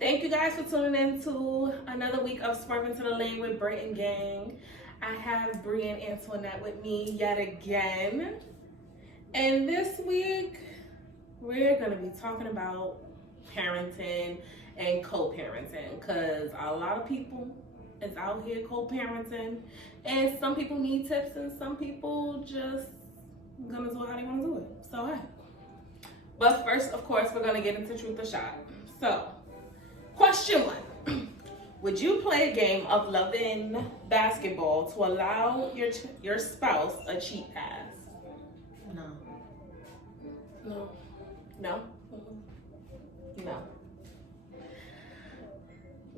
Thank you guys for tuning in to another week of Swerve Into The Lane with Bri and Gang. I have Bri and Antionette with me yet again. And this week, we're going to be talking about parenting and co-parenting, because a lot of people is out here co-parenting, and some people need tips and some people just gonna do it how they want to do it. So, hey. But first, of course, we're going to get into Truth or Shot. So, question 1. Would you play a game of loving basketball to allow your spouse a cheat pass? No. No. No? No.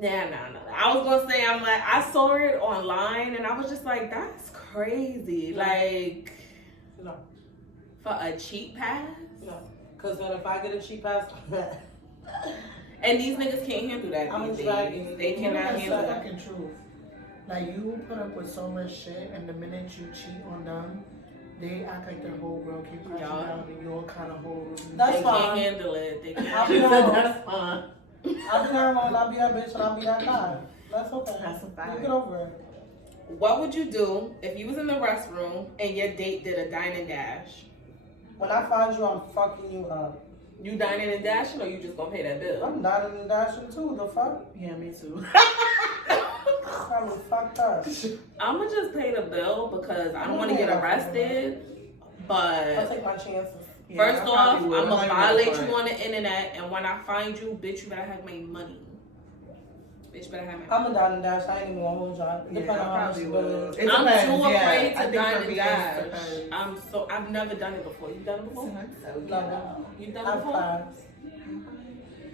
Yeah, no. I was going to say, I saw it online and I was just like, that's crazy. Like, No. For a cheat pass? No. Because then if I get a cheap pass, And these niggas can't handle that. I'm these dragging. days. They cannot handle That's that. the fucking truth. Like, you put up with so much shit, and the minute you cheat on them, they act like their whole world keeps crashing down, and you all kind of hold. That's They fine. can't handle it. They can't I'll be handle it. that. That's fine. I'll be that one, I'll be that bitch, and I'll be that guy. That's okay. That's a fact. You get over it. What would you do if you was in the restroom and your date did a dine and dash? When I find you, I'm fucking you up. You dining and dashing, or you just gonna pay that bill? I'm dining and dashing too, the fuck? Yeah, me too. I'm fucked up. I'm gonna just pay the bill because I don't want to Yeah, get arrested. I'll But take my chances. Yeah, first I off, probably I'm would. gonna I'm not violate even you on the internet, and when I find you, bitch, you better have made money. Bitch, better have made money. I'm a dine and dash, I ain't even gonna hold y'all. Yeah, Depending on I how much probably you would. will. It I'm depends, too yeah. afraid I to think dine for and me, it dash. depends. I've never done it before. You done it before? Love You it. done it I've before? tried.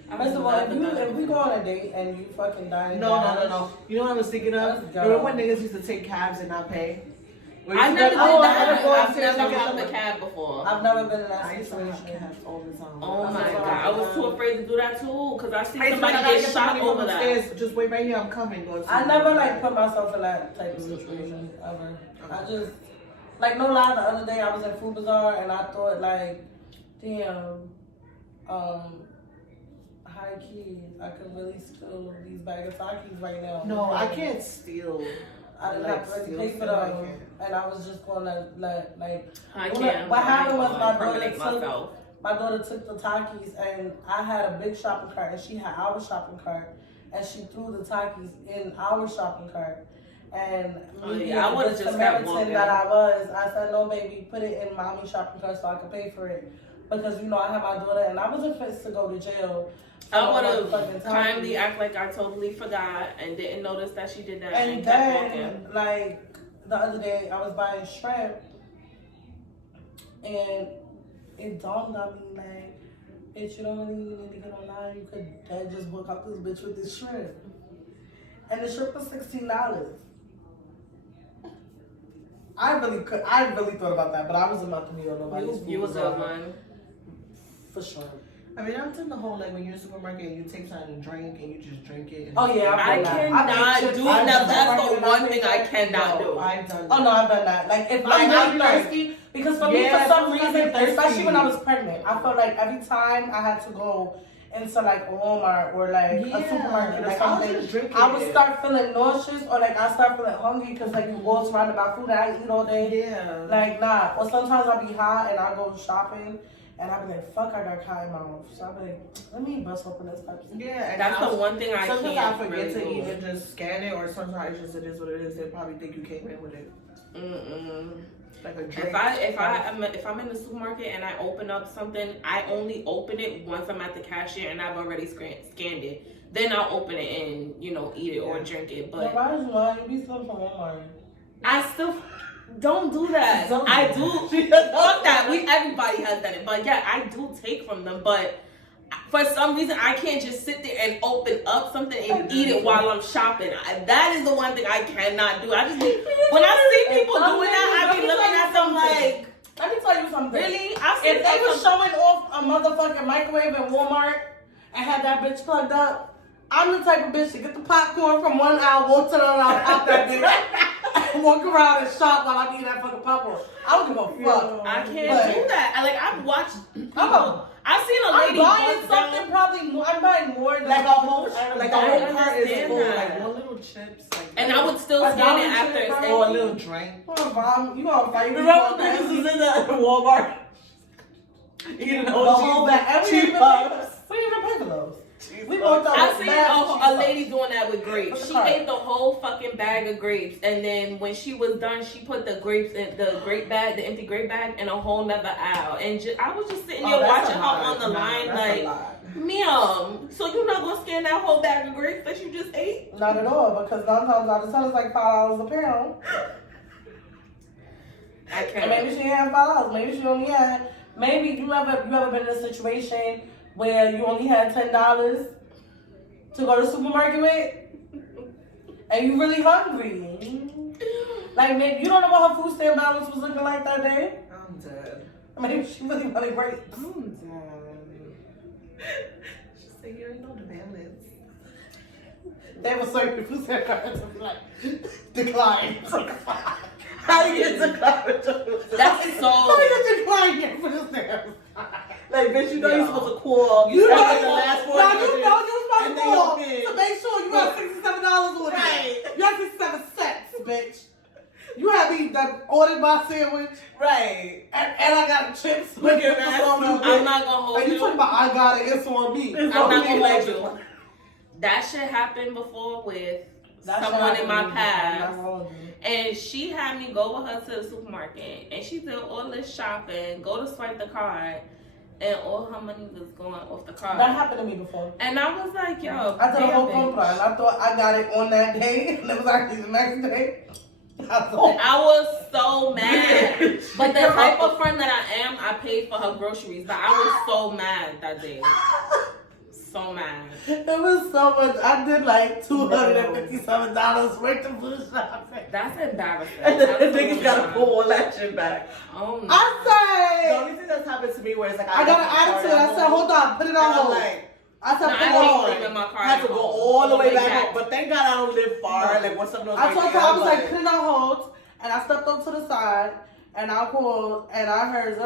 I've First of all, never done it if we go before. on a date and you fucking dine and No. dash, You know what I was thinking of? Let's go. Remember when niggas used to take cabs and not pay? Where you I used never to did go, that. I'm gonna go I've upstairs never and get hopped a some- cab before. I've never been in that I used to have situation. cabs all the time. Oh my That's god, what I was I'm too saying. afraid to do that too, because I see I used to somebody gotta get shot somebody from over that. upstairs. Just wait right here, I'm coming. Go I never like put myself in that type of situation ever. I just like no lie. The other day I was in Food Bazaar and I thought like, damn, high key, I could really steal these bag of Takis right now. No, I can't steal. I didn't like, have to steal pay for stuff, I them, can't. and I was just gonna like I What- can't. what happened was I my daughter incriminate took- myself. my daughter took the Takis and I had a big shopping cart and she had our shopping cart and she threw the Takis in our shopping cart. And Oh, me yeah, I being would've the just kept Samaritan walking. that I was, I said, no baby, put it in mommy's shopping cart so I could pay for it. Because you know I had my daughter and I wasn't fit to go to jail. for I would all the fucking have Takis. kindly act like I totally forgot and didn't notice that she did that and, And kept walking. then, like, the other day, I was buying shrimp, and it dawned on me, like, bitch, you don't really need to get online. You could just book out this bitch with this shrimp. And the shrimp was $16. I really thought about that, but I wasn't about to be on nobody's You was Food a Bazaar. one. For sure. I mean, I'm in the whole like when you're in the supermarket and you take something to drink and you just drink it. And Oh, yeah, I I've done that. cannot I've do done that. That's the I've one done thing I cannot No, do. I've done. Oh no, I've done that. Like if Like, I'm I'm really thirsty, because for me, Yeah, for some sometimes I'm reason, thirsty. especially when I was pregnant, I felt like every time I had to go into like a Walmart or like a Yeah, supermarket, like I was just drinking I would it. start feeling nauseous or like I start feeling hungry because like you go surrounded by food that I eat all day. Yeah. Like nah. Or sometimes I'll be hot and I go shopping. And I'll be like, fuck, I got cotton mouth. So I'll be like, let me bust open this Pepsi. Yeah, and That's the one thing I sometimes can't I forget really to do. even just scan it, or sometimes it's just it is what it is. They probably think you came in with it, like a drink. If I'm in the supermarket and I open up something, I only open it once I'm at the cashier and I've already scanned it. Then I'll open it and eat it or drink it. But But why is lying? You be stealing from Walmart. I still don't do that. Don't I do do. that. Fuck that. Everybody has done it. But yeah, I do take from them. But for some reason, I can't just sit there and open up something and eat it while I'm shopping. That is the one thing I cannot do. I just when I see people doing that, I be looking at them like, let me tell you something. really? I see If they was showing off a motherfucking microwave in Walmart and had that bitch plugged up, I'm the type of bitch to get the popcorn from one aisle, walk to the other aisle, out that bitch, and walk around and shop while I'm eating that fucking popcorn. I don't give a fuck. I can't But do that. I've watched people. I'm I've seen a I'm lady buying bust something down. probably more. I'm buying more than Like a whole I don't cart is understand full, that. like one little chips, like, And I would still A scan Dollar it after Tree it's cart? or a empty. little drink. Come on, Mom. You gonna fight me? Remember the bitches was in the Walmart? Eating The whole bag. And we didn't even pay for those. We both thought I seen a lady lady. doing that with grapes. What's She the cart? ate the whole fucking bag of grapes, and then when she was done, she put the grapes in the grape bag, the empty grape bag, in a whole nother aisle. And I was just sitting there watching her on the line, like, ma'am, so you're not gonna scan that whole bag of grapes that you just ate? Not at all, because 9 times out of 10 it's like $5 a pound. I And can't. maybe she didn't have $5. Maybe she only had. Maybe you ever been in a situation where you only had $10 to go to the supermarket with, and you really hungry. Like maybe you don't know what her food stamp balance was looking like that day. I'm dead. Maybe she really wanted grapes. I'm dead. She said you already know the balance. They were certain food stamp cards would be like decline. How you get to college? That's so. How you get decline your food stamps? Like, bitch, you know Yo. you're supposed to call. You know, after the last 4 now you digits, know you was and supposed to then call your pin. to make sure you got $67 on it. Right. You got 67 cents, bitch. You had me done ordered my sandwich, Right. and I got chips. Look at with that. the phone on I'm it. not gonna hold And you you. talking about I got it, it's on me. It's I'm on not me, gonna like, hold you. That shit happened before with That's someone what in my happened. past. I'm not holding you. And she had me go with her to the supermarket, and she did all this shopping, go to swipe the card, and all her money was going off the card. That happened to me before. And I was like, yo, I did a damn, whole bitch. phone plan. I thought I got it on that day, and it was actually the next day. I was like, I was so mad. But the type of friend that I am, I paid for her groceries, but I was so mad that day. So mad. it was so much. I did like $257 worth of food shopping. That's embarrassing. And the That's niggas so gotta bad. pull all that shit back. Oh no. I The said, only thing that's happened to me where it's like I got an attitude. I said, hold on, put it on I'm hold. like, I said, No, put I it on hate hold. leaving my car I had to at go home. all the way back back. home. But thank God I don't live far. Like, once something I told right her, there, I was like, put it on hold. And I stepped up to the side, and I called, and I heard,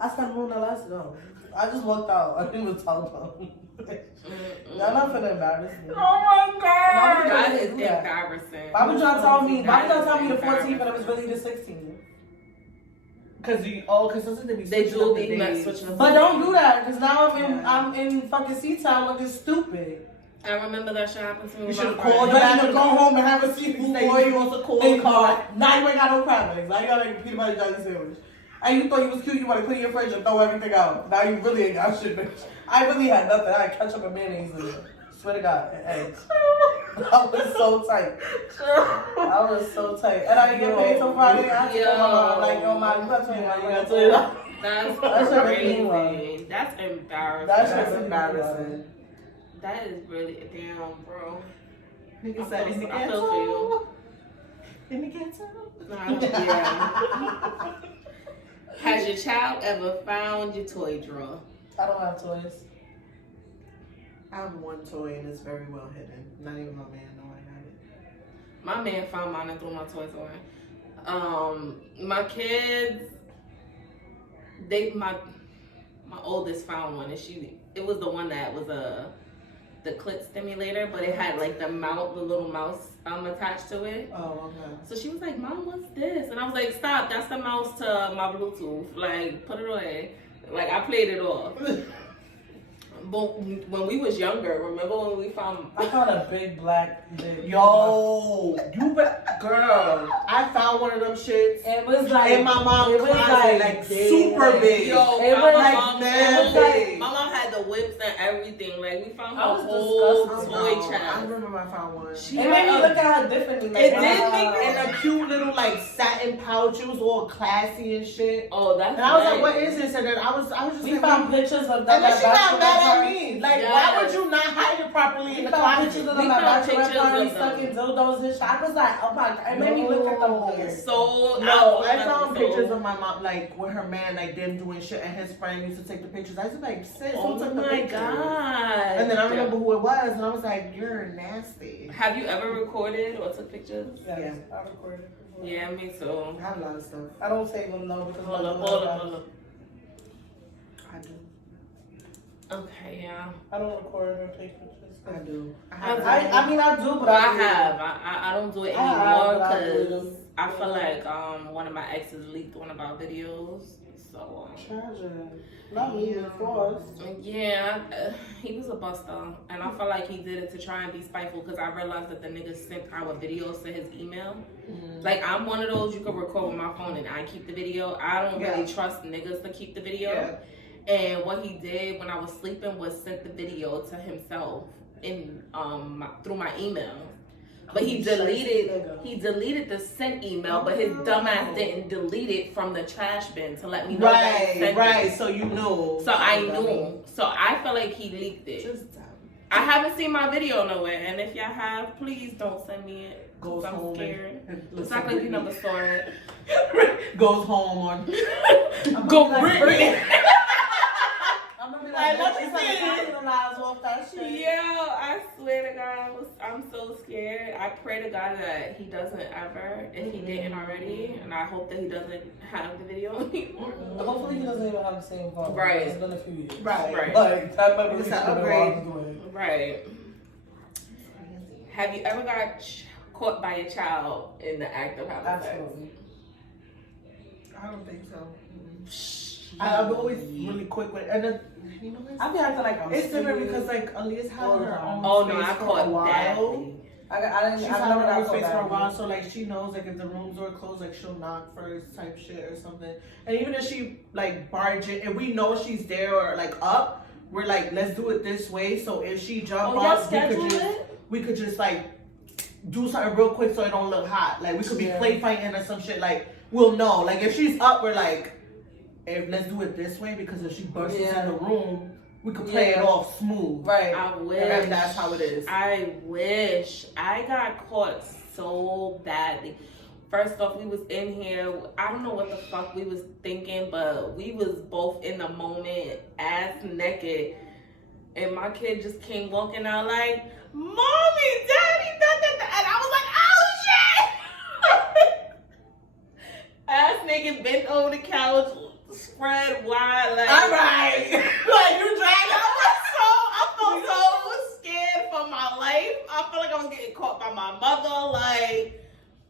I said, Luna, let's go. I just walked out. I didn't even tell them. Y'all not finna embarrass me. oh my God. That is Yeah. embarrassing. Why would y'all tell me? Why would y'all tell me the That is 14th and it was really the 16th? Cause sometimes they be They switching do up be the days. switching up. But don't do that, because now Yeah. I'm in fucking C-Town looking stupid. I remember that shit happened to me. You with should've my called friend. You ready to go home and have a You seafood say boil you want to call in the car. car. Now you ain't got no crab legs. Now you gotta make a peanut butter jelly sandwich. And you thought you was cute, you wanna clean your fridge and throw everything out. Now you really ain't got shit, bitch. I really had nothing. I had ketchup and mayonnaise in it. Swear to God, and eggs. I was so tight. I was so tight. And I didn't get paid till Friday. I told my mom, like, yo, ma, you gotta tell me why you gotta tell me that. That's That shit make me crazy. That's embarrassing. That shit That's really embarrassing. That is really damn, bro. Nigga said, in the I feel for you. ghetto. In the ghetto. Nah, yeah. Has your child ever found your toy drawer? I don't have toys. I have one toy and it's very well hidden. Not even my man know I got it. My man found mine and threw my toys away. My kids, my oldest found one, and it was the one that was the clit stimulator, but it had like the little mouse attached to it. Oh, okay. So she was like, Mom, what's this? And I was like, stop, that's the mouse to my Bluetooth. Like, put it away. Like, I played it off. But when we was younger, remember when we found... I found a big black dick. Yo, girl, I found one of them shits. It was like... In my mom's it was closet, like like big, super like- big. Yo, It my was like mom, mad my mom- big. my mom had the whips and everything. Like, we found her I was whole disgusted. toy I chest. remember I found one. She It made me had look at her differently. Like, It wow. did make me in a cute little like satin pouch. It was all classy and shit. Oh, that's And I was like, nice. "What is this?" And then I was just We like, found pictures of them. and then she got bachelorette mad at party. me. Like, Yes. why would you not hide it properly in We the found pictures closet? of We them at found bachelorette pictures party, of stuck them. in dildos and shit. I was like, oh my God, it made me look at them weird. So, No, I was found so- pictures of my mom, like with her man, like them doing shit, and his friend used to take the pictures. I was like, sis, Oh who took the my pictures? God. And then I remember who it was, and I was like, you're nasty. Have you ever recorded or took pictures? Yes, I recorded it before. Yeah, me too. I have a lot of stuff. I don't save them though because Hold my up, mom hold got up, hold up. I do. Okay, yeah. I don't record or take pictures. I do. I mean, I do, but I have. I don't do it I have, anymore but I do because them. I feel like one of my exes leaked one of our videos. So Tragic. Not me, of course. yeah, he was a buster, and I feel like he did it to try and be spiteful because I realized that the nigga sent our videos to his email. Like, I'm one of those, you can record with my phone and I keep the video. I don't really trust niggas to keep the video. And what he did when I was sleeping was sent the video to himself in through my email. But he deleted the sent email, but his dumbass didn't delete it from the trash bin to let me know that he sent it. So you know. So I knew. So I feel like he leaked it. Just dumb. I haven't seen my video nowhere, and if y'all have, please don't send me it. Goes I'm home scared. and It's not like you never saw it. goes home on. Go Britney. I'm gonna be like, let me capitalize off that shit. Yo, I swear to God, I'm so scared. I pray to God that he doesn't ever, if he didn't already, and I hope that he doesn't have the video anymore. Hopefully he doesn't even have the same phone. Right. It's been a few years. Right. Like, that might be It's an an upgrade. Right. Have you ever got caught by a child in the act of having sex? Absolutely. I don't think so. I'm always really quick with, and then, you know, I be acting like I'm it's different serious. because like Aaliyah's had her own Oh space Mm-hmm. no, I for a caught while. that. She's had her own space for a while, so like she knows like if the rooms are closed, like she'll knock first type shit or something. And even if she like barge in and we know she's there or like up, we're like, let's do it this way. So if she jump off, we could just like do something real quick so it don't look hot. Like we could be play fighting or some shit. Like we'll know. Like if she's up, we're like, if let's do it this way because if she bursts in the room, we could play it off smooth. Right. I wish. And that's how it is. I wish. I got caught so badly. First off, we was in here. I don't know what the fuck we was thinking, but we was both in the moment, ass naked. And my kid just came walking out like, Mommy, Daddy, and I was like, oh shit! Ass naked, bent over the couch, spread wide like. All right. Like you dragged I felt so scared for my life. I felt like I was getting caught by my mother. Like,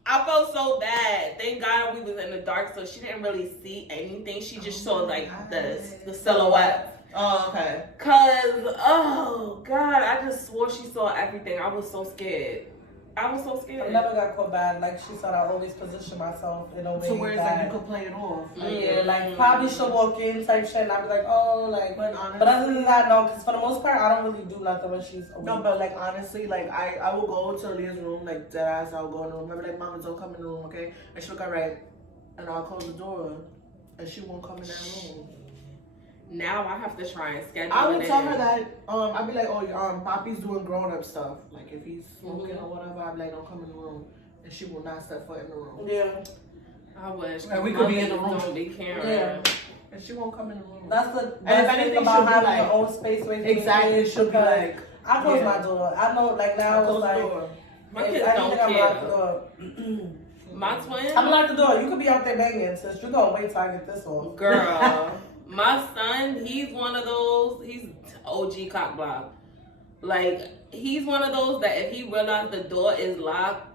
I felt so bad. Thank God we was in the dark, so she didn't really see anything. She just saw like the silhouette. Oh, okay. Cause oh God, I just swore she saw everything. I was so scared. I never got caught bad. Like she said, I always position myself in a way So where it's like that, you could play it off. yeah, like probably she'll walk in type shit and I'll be like, oh, like, But honestly, but other than that, no, because for the most part, I don't really do nothing when she's awake. no, but like honestly, like I will go to Leah's room, like dead ass. I'll go in the room. Remember, like, Mama, don't come in the room, okay? And she'll go right, and I'll close the door, and she won't come in that room. Now I have to try and schedule. I will it tell in. her that. I'll be like, oh, Poppy's doing grown up stuff. Like if he's smoking or whatever, I'll be like, don't come in the room, and she will not step foot in the room. Yeah. I wish. And we could be in the room. Don't be caring. Yeah. And she won't come in the room. That's the if best anything, thing about she'll be having like- your own space away from Exactly. your kids, She'll be because like, I close yeah. my door. I know, like now it's like, My kids I don't think I'm lock the care. door. My twin. I'm lock the door. You could be out there banging, sis. You gonna wait till I get this off. Girl, my son, he's one of those, he's OG cock block. Like, he's one of those that if he realizes the door is locked,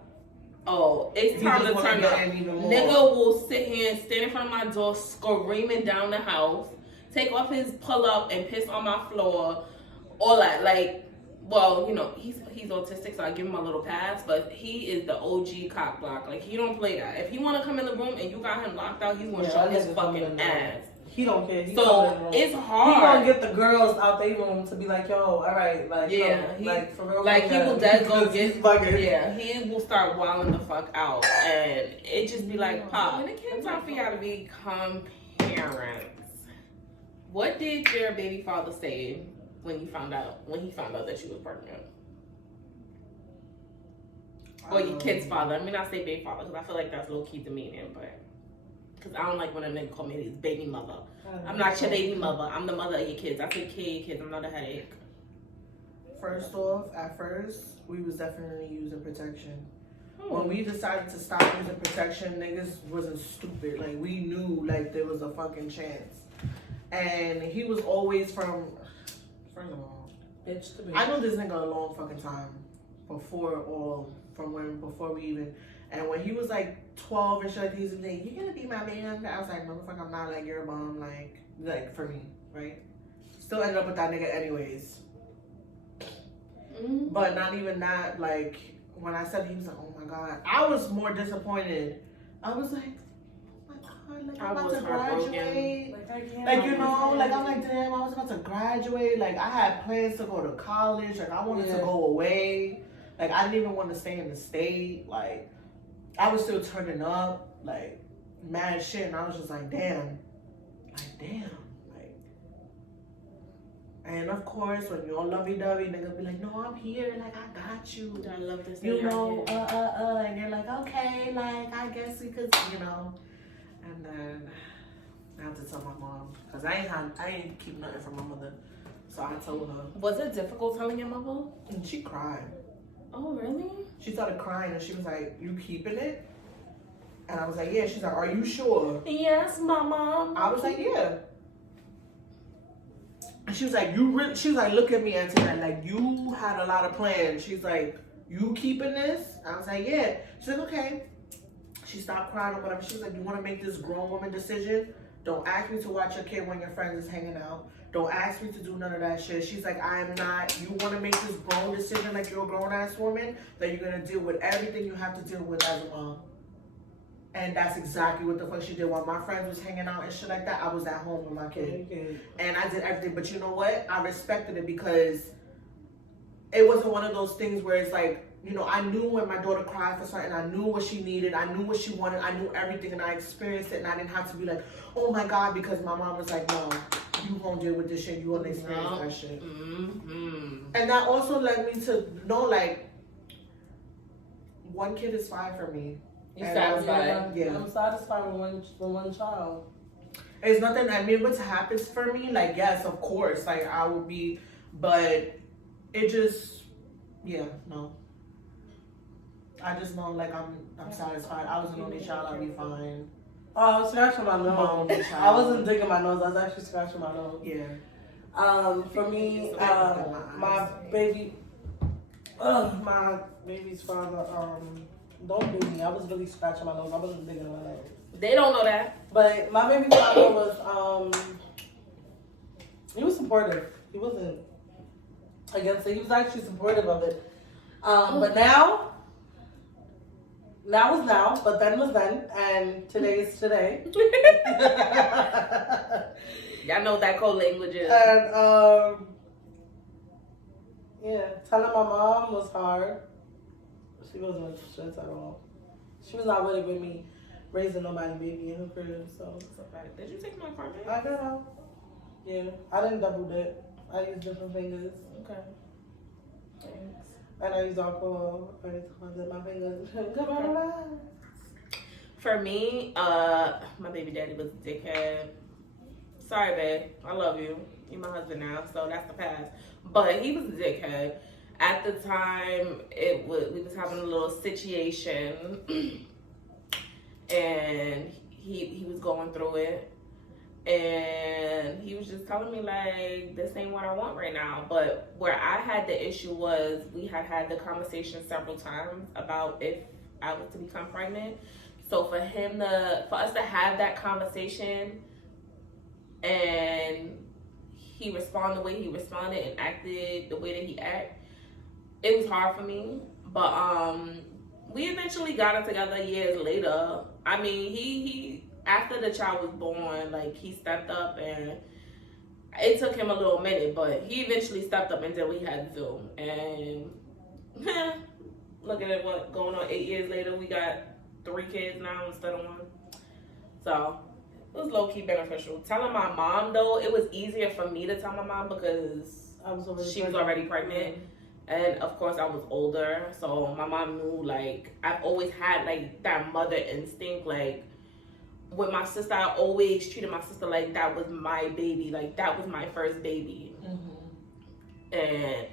oh, it's He time just to wanna turn get up. in even more. Nigga will sit here and stand in front of my door screaming down the house, take off his pull up and piss on my floor, all that. Like, well, you know, he's autistic, so I give him a little pass, but he is the OG cock block. Like, he don't play that. If he want to come in the room and you got him locked out, he's going to show that his nigga come in fucking the room. ass. He don't care. He So, it's He hard. gonna get the girls out their room to be like, yo, all right, like, Yeah, come, he- like for real. Like, he will dead go get, bugging. yeah, he will start wilding the fuck out. And it just be like, Pop, when it came time for y'all to become parents, what did your baby father say when he found out that you was pregnant? Or your kid's father. I mean, I say baby father because I feel like that's low-key demeaning, but because I don't like when a nigga call me his baby mother. I'm not your baby mother. I'm the mother of your kids. I take care of your kids. I'm not a headache. First off, at first, we was definitely using protection. Hmm. When we decided to stop using protection, niggas wasn't stupid. Like, we knew, like, there was a fucking chance. And he was always from, first of all, Bitch to bitch. I know this nigga a long fucking time before we even, and when he was like 12 and shit, he was like, "You gonna be my man?" I was like, "Motherfucker, I'm not, like, you're a bum, like for me, right?" Still ended up with that nigga anyways. Mm-hmm. But not even that, like, when I said, he was like, "Oh my God," I was more disappointed. I was like, "Oh my God, like, I'm about to graduate." Like, you know, like, I'm like, damn, I was about to graduate. Like, I had plans to go to college. Like, I wanted to go away. Like, I didn't even want to stay in the state. Like, I was still turning up. Like, mad shit. And I was just like, damn. Like, damn. Like, and of course, when you're all lovey-dovey, niggas be like, "No, I'm here. Like, I got you. I love this. You know, And you're like, okay, like, I guess we could, you know." And then I had to tell my mom, because I ain't keep nothing from my mother. So I told her. Was it difficult telling your mother? And she cried. Oh, really? She started crying and she was like, "You keeping it?" And I was like, "Yeah." She's like, "Are you sure?" Yes, mama. I was like, "Yeah." And she was like, she was like, "Look at me, Antionette, like, you had a lot of plans." She's like, "You keeping this?" I was like, "Yeah." She's like, "Okay." She stopped crying or whatever. She was like, "You want to make this grown woman decision? Don't ask me to watch your kid when your friends is hanging out. Don't ask me to do none of that shit." She's like, "I am not. You want to make this grown decision like you're a grown-ass woman, then you're going to deal with everything you have to deal with as a mom." And that's exactly what the fuck she did. While my friends was hanging out and shit like that, I was at home with my kid. Okay. And I did everything. But you know what? I respected it because it wasn't one of those things where it's like, you know, I knew when my daughter cried for something, I knew what she needed, I knew what she wanted, I knew everything, and I experienced it, and I didn't have to be like, "Oh my God," because my mom was like, "No, you gonna deal with this shit, you gonna experience that shit." Mm-hmm. And that also led me to know, like, one kid is fine for me. You satisfied? Yeah. I'm satisfied with one child. It's nothing, I mean, what happens for me, like, yes, of course, like, I would be, but it just, yeah, no. I just know, like, I'm satisfied. I was an only child, I'll be fine. Oh, I was scratching my nose. I wasn't digging my nose. I was actually scratching my nose. Yeah. For me, my baby's father, don't do me. I was really scratching my nose. I wasn't digging my nose. They don't know that. But my baby father was, he was supportive. He wasn't against it. He was actually supportive of it. But now is now, but then was then, and today is today. Y'all know what that code language is. And, yeah, telling my mom was hard. She wasn't with shit at all. She was not with me raising nobody baby in her crib, so. Did you take my apartment? I got out. Yeah, I didn't double dip. I used different fingers. Okay. Thanks. And I used alcohol. I used to dip my fingers. For me, my baby daddy was a dickhead. Sorry, babe. I love you. You're my husband now, so that's the past. But he was a dickhead. At the time, we was having a little situation, and he was going through it, and he was just telling me, like, this ain't what I want right now. But where I had the issue was we had the conversation several times about if I was to become pregnant. So for us to have that conversation, and he responded the way he responded and acted the way that he acted, it was hard for me. But we eventually got it together years later. I mean, he after the child was born, like, he stepped up, and it took him a little minute, but he eventually stepped up and did what he had to do. And looking at what going on 8 years later, we got 3 kids now instead of 1. So it was low-key beneficial. Telling my mom, though, it was easier for me to tell my mom because she was already pregnant. And of course I was older, so my mom knew, like, I've always had, like, that mother instinct. Like, with my sister, I always treated my sister like that was my baby, like that was my first baby. Mm-hmm. And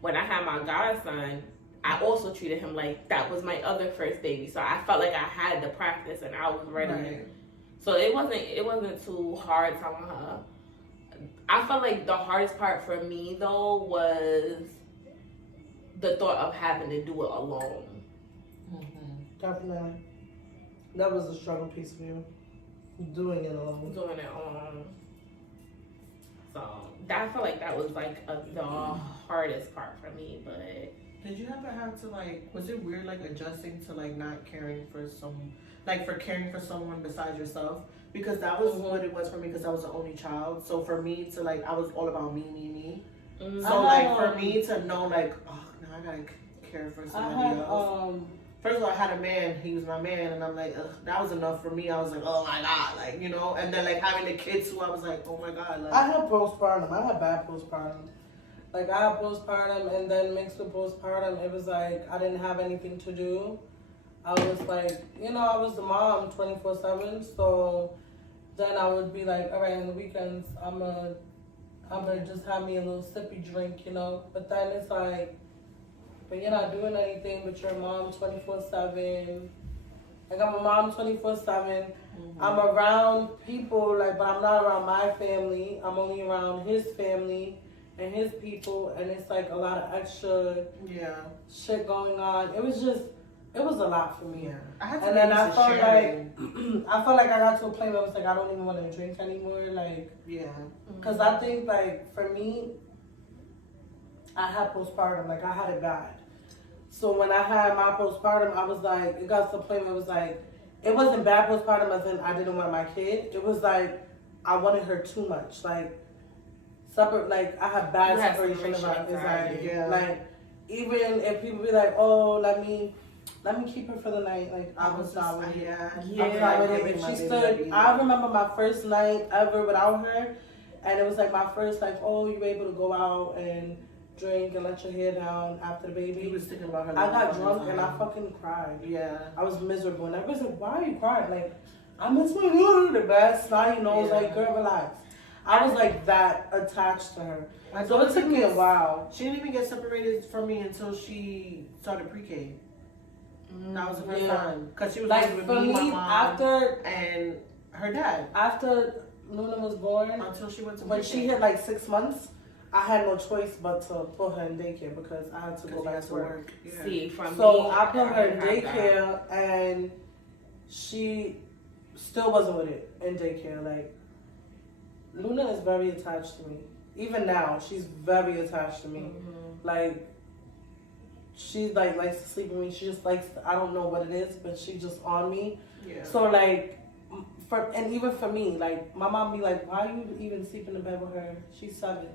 when I had my godson, I also treated him like that was my other first baby. So I felt like I had the practice and I was ready. Right. So it wasn't too hard telling her. I felt like the hardest part for me though was the thought of having to do it alone. Definitely. That was a struggle piece for you. Doing it alone. Doing it alone. So I felt like that was like the hardest part for me. But did you ever have to like? Was it weird like adjusting to like not caring for caring for someone besides yourself? Because that was what it was for me. Because I was the only child. So for me to like, I was all about me. Mm-hmm. So like for me to know like, oh, now I gotta care for somebody else. First of all, I had a man. He was my man, and I'm like, ugh, that was enough for me. I was like, oh my god, like you know. And then like having the kids too, I was like, oh my god. Like, I had postpartum. I had bad postpartum. Like I had postpartum, and then mixed with postpartum, it was like I didn't have anything to do. I was like, I was the mom 24/7. So then I would be like, all right, on the weekends, I'm gonna just have me a little sippy drink, But then it's like, but you're not doing anything, but you're a mom 24/7. Like I'm a mom 24/7. Mm-hmm. I'm around people, like, but I'm not around my family. I'm only around his family and his people, and it's like a lot of extra shit going on. It was a lot for me. Yeah. I had to and then I felt like I got to a point where it was like I don't even want to drink anymore. Like, because I think like for me, I had postpartum. Like I had it bad. So when I had my postpartum, I was like, it got to the point where it was like, it wasn't bad postpartum as in I didn't want my kid. It was like I wanted her too much. Like like I had bad separation anxiety. Yeah. Like even if people be like, oh, let me keep her for the night. Like I was not with it. I was not with it. And she stood. I remember my first night ever without her, and it was like my first like, oh, you were able to go out and drink and let your hair down after the baby. He was thinking about her. I got drunk and I fucking cried. Yeah. I was miserable. And everybody's like, why are you crying? Like, I miss my daughter. The best snotty nose. Like, girl, relax. I was like that attached to her. So it took me a while. She didn't even get separated from me until she started pre-K. That was the first time. Because she was like with for me, my mom, after and her dad. After Luna was born, until she went to when she hit like 6 months, I had no choice but to put her in daycare because I had to go back to work. Yeah. See, so I put her in daycare, and she still wasn't with it in daycare. Like Luna is very attached to me. Even now, she's very attached to me. Mm-hmm. Like she like likes to sleep with me. She just likes I don't know what it is, but she just on me. Yeah. So like, and even for me, like my mom be like, "Why are you even sleeping in bed with her? She's 7."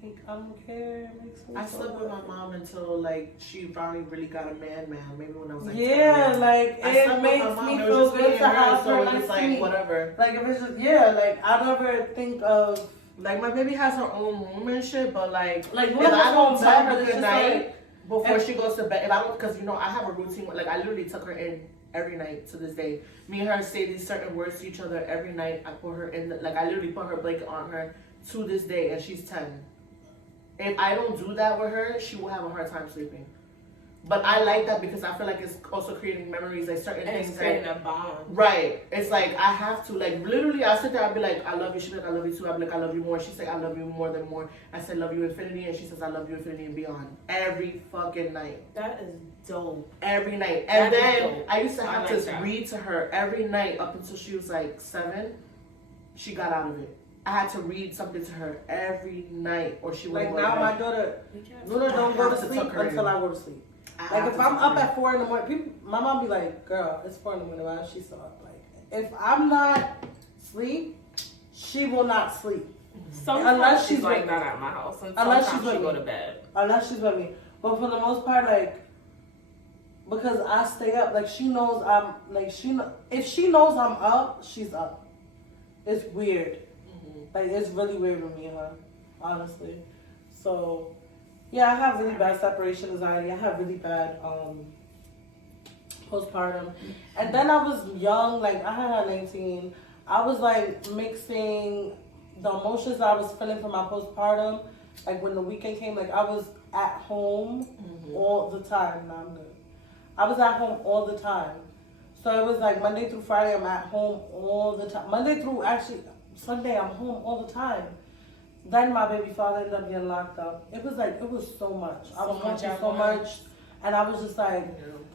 I don't care. I slept with my mom until like she finally really got a man. Maybe when I was like 10. Like it makes me feel good to have her next to me. Whatever. Like if it's just like I never think of like my baby has her own room and shit, but like if I don't tell her good night before she goes to bed. If I don't, because I have a routine. Like I literally tuck her in every night to this day. Me and her say these certain words to each other every night. I put her in I literally put her blanket on her to this day, and she's 10. If I don't do that with her, she will have a hard time sleeping. But I like that because I feel like it's also creating memories, like certain things. It's creating a bond. Right. It's like I have to, like, literally, I sit there, I'll be like, I love you. She's like, I love you too. I'll be like, I love you more. She's like, I love you more than more. I said, love you infinity. And she says, I love you infinity and beyond. Every fucking night. That is dope. Every night. And then I used to have to read to her every night up until she was like 7. She got out of it. I had to read something to her every night, or she wouldn't go to bed. Like now, my daughter, Luna don't go to sleep until I go to sleep. Like if I'm up at 4 in the morning, my mom be like, "Girl, it's 4 in the morning. Why is she still up?" Like if I'm not asleep, she will not sleep. Unless she's like that at my house. Unless she's go to bed. Unless she's with me, but for the most part, like because I stay up, like she knows I'm like if she knows I'm up, she's up. It's weird. Like, it's really weird with me and her, honestly. So, yeah, I have really bad separation anxiety. I have really bad postpartum. And then I was young, like, I had 19. I was, like, mixing the emotions I was feeling from my postpartum. Like, when the weekend came, like, I was at home all the time. No, I'm good. I was at home all the time. So, it was, like, Monday through Friday, I'm at home all the time. Monday through, actually... Sunday, I'm home all the time. Then my baby father ended up getting locked up. It was so much. I was going through so much. And I was just like,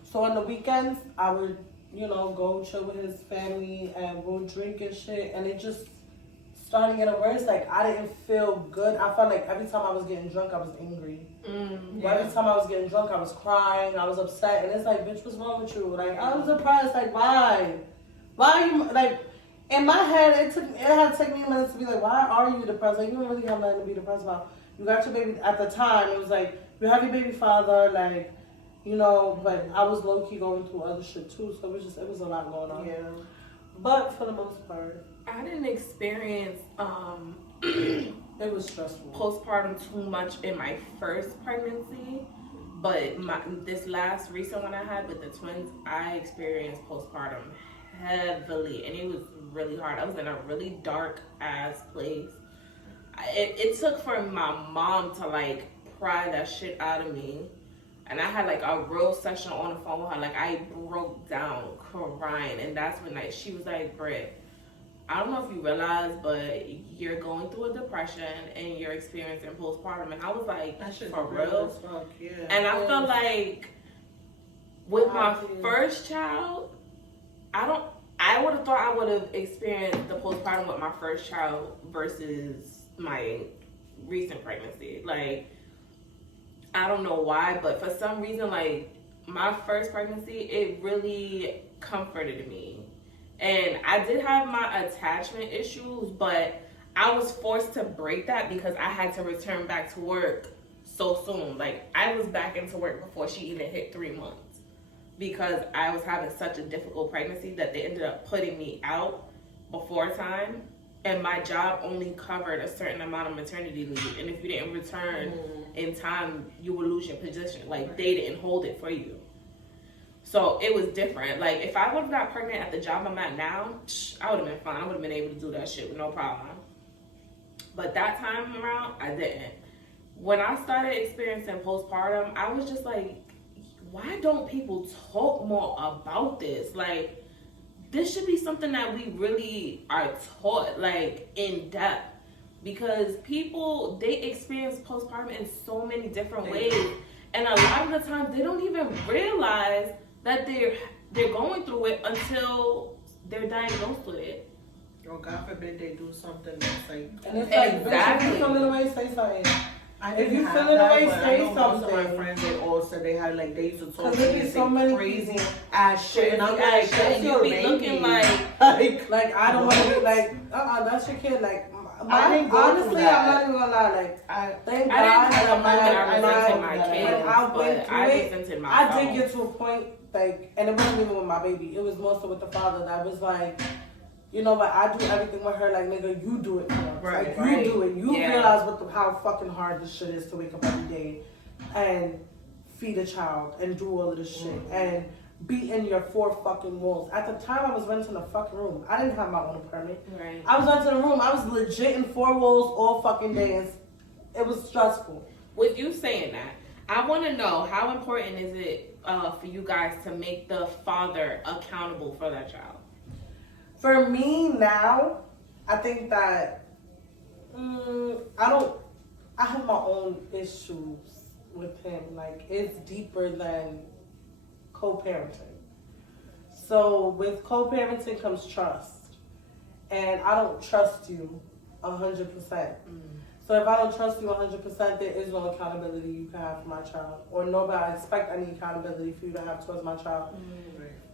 so on the weekends, I would, go chill with his family and we'll drink and shit. And it just started getting worse. Like, I didn't feel good. I felt like every time I was getting drunk, I was angry. Every time I was getting drunk, I was crying. I was upset. And it's like, bitch, what's wrong with you? Like, I was depressed. Like, why? Why are you, like, in my head, it had to take me a minute to be like, why are you depressed? Like, you don't really have nothing to be depressed about. You got your baby, at the time, it was like, you have your baby father, like, but I was low-key going through other shit too, so it was a lot going on. Yeah. But for the most part, I didn't experience it was stressful. Postpartum too much in my first pregnancy, but this last recent one I had with the twins, I experienced postpartum heavily, and it was really hard. I was in a really dark ass place. It took for my mom to like pry that shit out of me, and I had like a real session on the phone with her. Like, I broke down crying, and that's when she was like, Britt, I don't know if you realize, but you're going through a depression and you're experiencing postpartum. And I was like, for real? Fuck, yeah. And I felt like with my first child, I would have thought I would have experienced the postpartum with my first child versus my recent pregnancy. Like, I don't know why, but for some reason, like, my first pregnancy, it really comforted me. And I did have my attachment issues, but I was forced to break that because I had to return back to work so soon. Like, I was back into work before she even hit 3 months because I was having such a difficult pregnancy that they ended up putting me out before time. And my job only covered a certain amount of maternity leave. And if you didn't return in time, you would lose your position. Like, they didn't hold it for you. So it was different. Like, if I would have got pregnant at the job I'm at now, I would have been fine. I would have been able to do that shit with no problem. But that time around, I didn't. When I started experiencing postpartum, I was just like, why don't people talk more about this? Like, this should be something that we really are taught, like, in depth. Because people, they experience postpartum in so many different ways. And a lot of the time, they don't even realize that they're going through it until they're diagnosed with it. Or God forbid they do something that's like... And it's like, exactly. If you feel in a way, say something. If you feel in a way, say something. Most of my friends, they all said they had like days of talking and so many crazy ass shit. And I'm like, that's you your be baby. looking like I don't want to be like, that's your kid. Like, honestly, I'm not even gonna lie. Like, thank God I resented my kids, I did get to a point, like, and it wasn't even with my baby. It was more so with the father that was like, but I do everything with her. Like, nigga, you do it for us. Right, like, you do it. You realize how fucking hard this shit is to wake up every day and feed a child and do all of this shit and be in your 4 fucking walls. At the time, I was renting a fucking room. I didn't have my own apartment. Right. I was renting a room. I was legit in 4 walls all fucking days. It was stressful. With you saying that, I want to know, how important is it for you guys to make the father accountable for that child? For me now, I think that I have my own issues with him. Like, it's deeper than co-parenting. So with co-parenting comes trust. And I don't trust you 100%. So if I don't trust you 100%, there is no accountability you can have for my child. Or nobody expect any accountability for you to have towards my child.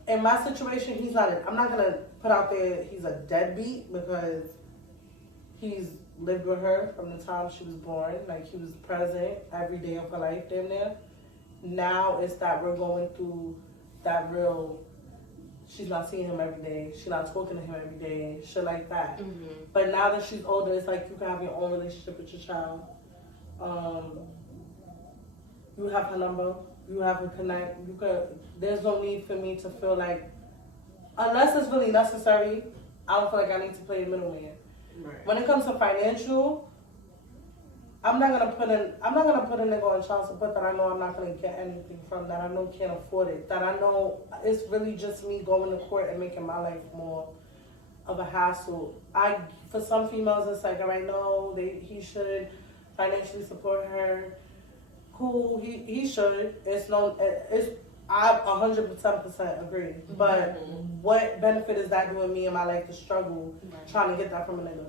In my situation, he's not. I'm not gonna put out there he's a deadbeat because he's lived with her from the time she was born. Like, he was present every day of her life, damn near. Now it's that we're going through that real. She's not seeing him every day. She's not talking to him every day. Shit like that. But now that she's older, it's like you can have your own relationship with your child. You have her number. You have her connect. There's no need for me to feel like, unless it's really necessary, I don't feel like I need to play the middleman. Right. When it comes to financial, I'm not gonna put a nigga on child support that I know I'm not gonna get anything from, that I know can't afford it, that I know it's really just me going to court and making my life more of a hassle. For some females, it's like, all right, no, he should financially support her. Cool, he should. I 110% agree. But what benefit is that doing me in my life to struggle trying to get that from a nigga?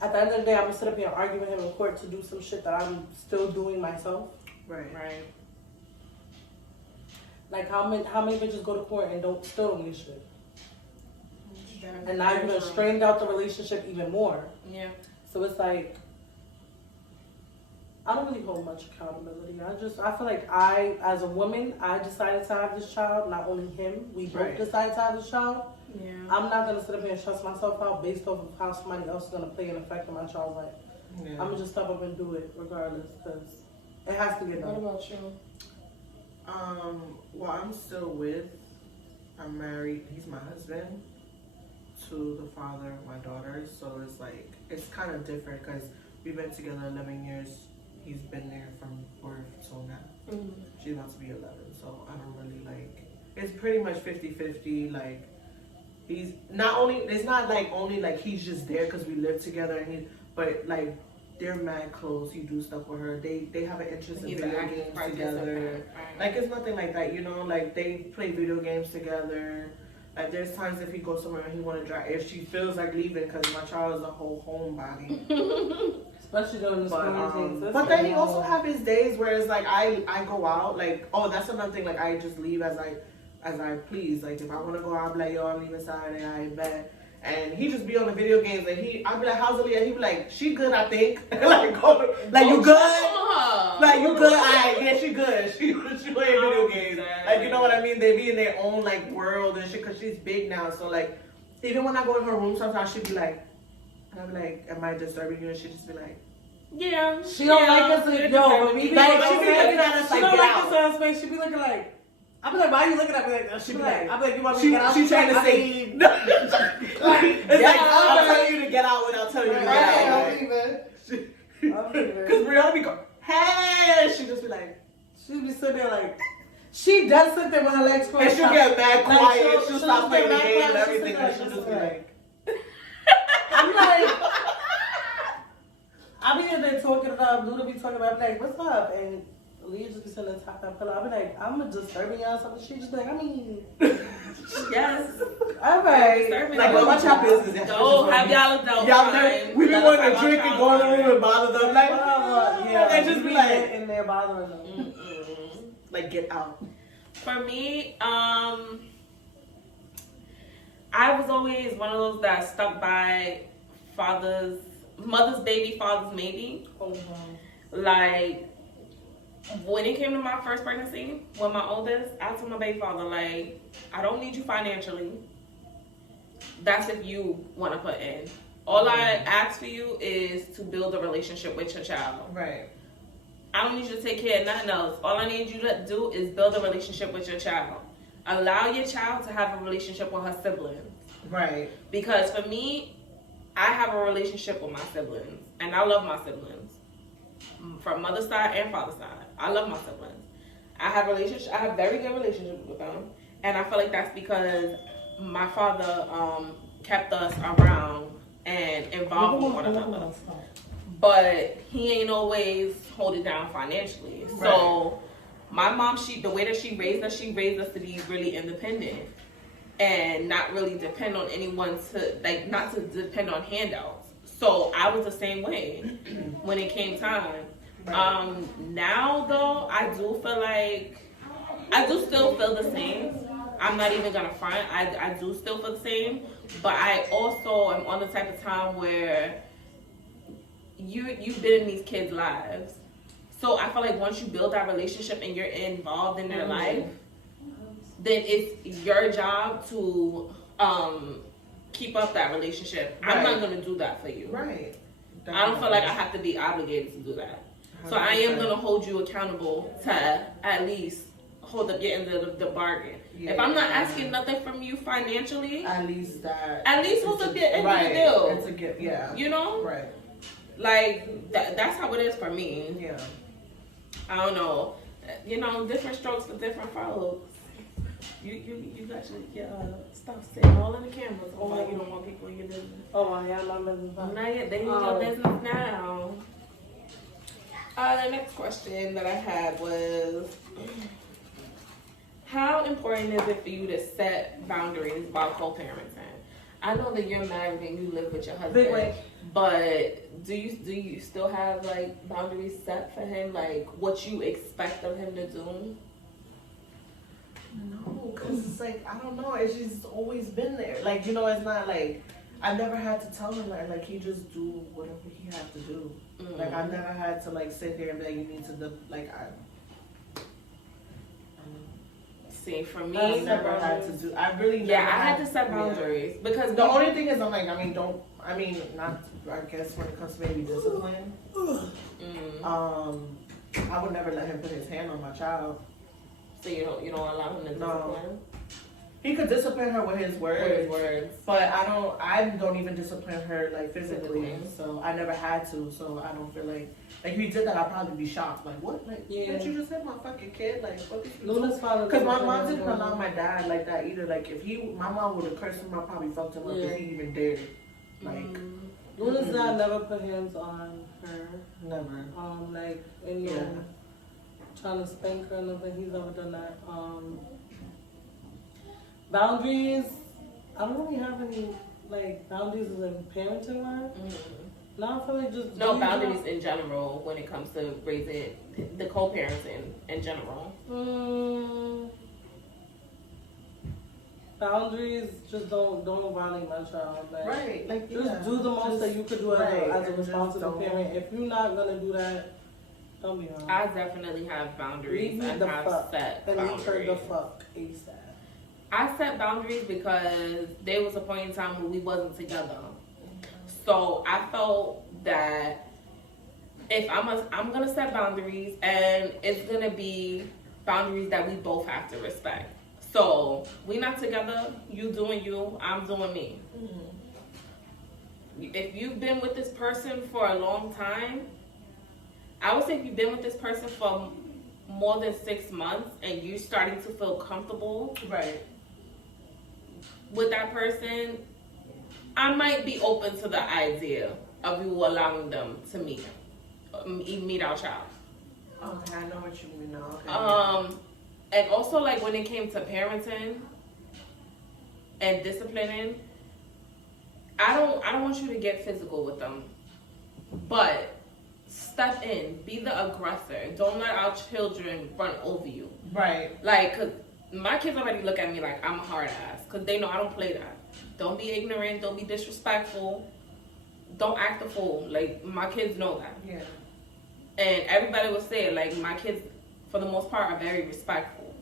At the end of the day, I'm gonna sit up here and argue with him in court to do some shit that I'm still doing myself. Right. Like how many bitches go to court and still don't get shit? And now you're gonna strained out the relationship even more. Yeah. So it's like, I don't really hold much accountability. I feel like as a woman, I decided to have this child, not only him. We both decided to have this child. Yeah. I'm not gonna sit up here and stress myself out based off of how somebody else is gonna play an effect on my child's life. Yeah. I'm gonna just step up and do it regardless, because it has to get done. What about you? Well, I'm married. He's my husband to the father of my daughter. So it's like, it's kind of different because we've been together 11 years. He's been there from birth till now. She's about to be 11. So I don't really like, it's pretty much 50-50. Like, he's not only, it's not like only like he's just there because we live together, but like, they're mad close. He do stuff with her. They have an interest in video games together. Like, it's nothing like that, you know? Like, they play video games together. Like, there's times if he goes somewhere and he want to drive, if she feels like leaving, because my child is a whole homebody. Especially during the school things. But then he also have his days where it's like, I go out, like, oh, that's another thing, like, I just leave as I please. Like, if I want to go out, I'm like, yo, I'm leaving Saturday, I bet. And he just be on the video games, and I'd be like, how's Aaliyah? He'd be like, she good, I think. Like, you good? Like, you good? Alright, yeah, she good. She playing video games. Like, you know what I mean? They be in their own, like, world and shit, because she's big now. So, like, even when I go in her room, sometimes she'd be like, and I'm like, am I disturbing you? And she'd just be like, yeah. She don't like us. Yo, she be looking at us like, she don't like us in space. She be looking like, I be like, why are you looking at me like that? She be like, I be like, you want me to get out? She's trying to say, no. It's like, I'll tell you to get out without telling you to get out. Because Brianna be going, hey, she just be like, she be sitting there like, she does sit there with her legs crossed. And she'll get mad quiet. She'll stop playing the game and everything. And she'll just be like, I'm like, I be in there talking about, Luda be talking about, like, what's up? And Leah just be sitting on top of that pillow. I be like, I'm disturbing y'all or something. She just be like, I mean, yes. All right. Like, go watch our business. Go have y'all adult. We be wanting to drink and go in the room and bother them. Like, yeah, and just be like, in there bothering them. Like, get out. For me, I was always one of those that stuck by mother's baby, father's maybe. Like, when it came to my first pregnancy with my oldest, I told my baby father, like, I don't need you financially. That's if you want to put in. All I ask for you is to build a relationship with your child. Right. I don't need you to take care of nothing else. All I need you to do is build a relationship with your child. Allow your child to have a relationship with her siblings. Right. Because for me, I have a relationship with my siblings. And I love my siblings. From mother's side and father's side. I love my siblings. I have very good relationships with them. And I feel like that's because my father kept us around and involved with one another. But he ain't always hold it down financially. Right. So my mom, the way that she raised us to be really independent and not really depend on anyone not to depend on handouts. So I was the same way when it came time. Right. Now though, I do still feel the same. I'm not even gonna front. I do still feel the same, but I also am on the type of time where you've been in these kids' lives. So I feel like once you build that relationship and you're involved in their life, then it's your job to keep up that relationship. Right. I'm not gonna do that for you. Right. Definitely. I don't feel like I have to be obligated to do that. 100%. So I am gonna hold you accountable to at least hold up your end of the bargain. Yeah, if I'm not asking nothing from you financially, at least hold up your end of the deal. It's a gift, yeah. You know? Right. Like, that's how it is for me. Yeah. I don't know. You know, different strokes for different folks. You got your stuff sitting all in the cameras. Oh, you don't want people in your business. Oh, I have my business. Not yet. They in your business now. The next question that I had was, how important is it for you to set boundaries while co-parenting? I know that you're married and you live with your husband, but do you still have like boundaries set for him, like what you expect of him to do? No, because it's like, I don't know, it's just always been there. Like, you know, it's not like, I never had to tell him that, like, he just do whatever he had to do. Like, I never had to, like, sit there and be like, you need to do, like, See, for me, I never had to do, I really never I had to set boundaries, because the only thing is, I'm like, I guess when it comes to maybe discipline, I would never let him put his hand on my child. So you don't allow him to discipline? He could discipline her with his words. But I don't even discipline her like physically. So I never had to, so I don't feel like if he did that, I'd probably be shocked. Like, what? Like, did you just hit my fucking kid? Like, what did you do? Because my mom didn't allow my dad like that either. Like, if my mom would have cursed him, I probably fucked him up if he even dared. Like, Luna's dad never put hands on her. Never. Like, and you know, trying to spank her or nothing. He's never done that. Boundaries. I don't really have any like boundaries in parenting wise. No, I feel like just boundaries in general when it comes to raising the co-parenting in general. Boundaries, just don't violate my child. Like, like just do the most that you could do as a responsible parent. If you're not gonna do that, don't be hard. I definitely have boundaries. I have set boundaries. Leave her the fuck ASAP. I set boundaries because there was a point in time where we wasn't together. So I felt that if I'm gonna set boundaries, and it's gonna be boundaries that we both have to respect. So we not together. You doing you, I'm doing me. If you've been with this person for a long time, I would say if you've been with this person for more than 6 months and you're starting to feel comfortable with that person, I might be open to the idea of you allowing them to meet our child. Okay, I know what you mean now. Okay. And also, like, when it came to parenting and disciplining, I don't want you to get physical with them, but step in, be the aggressor. Don't let our children run over you. Right. Like, cause my kids already look at me like I'm a hard ass, cause they know I don't play that. Don't be ignorant. Don't be disrespectful. Don't act a fool. Like, my kids know that. Yeah. And everybody would say, like, my kids, for the most part, are very respectful.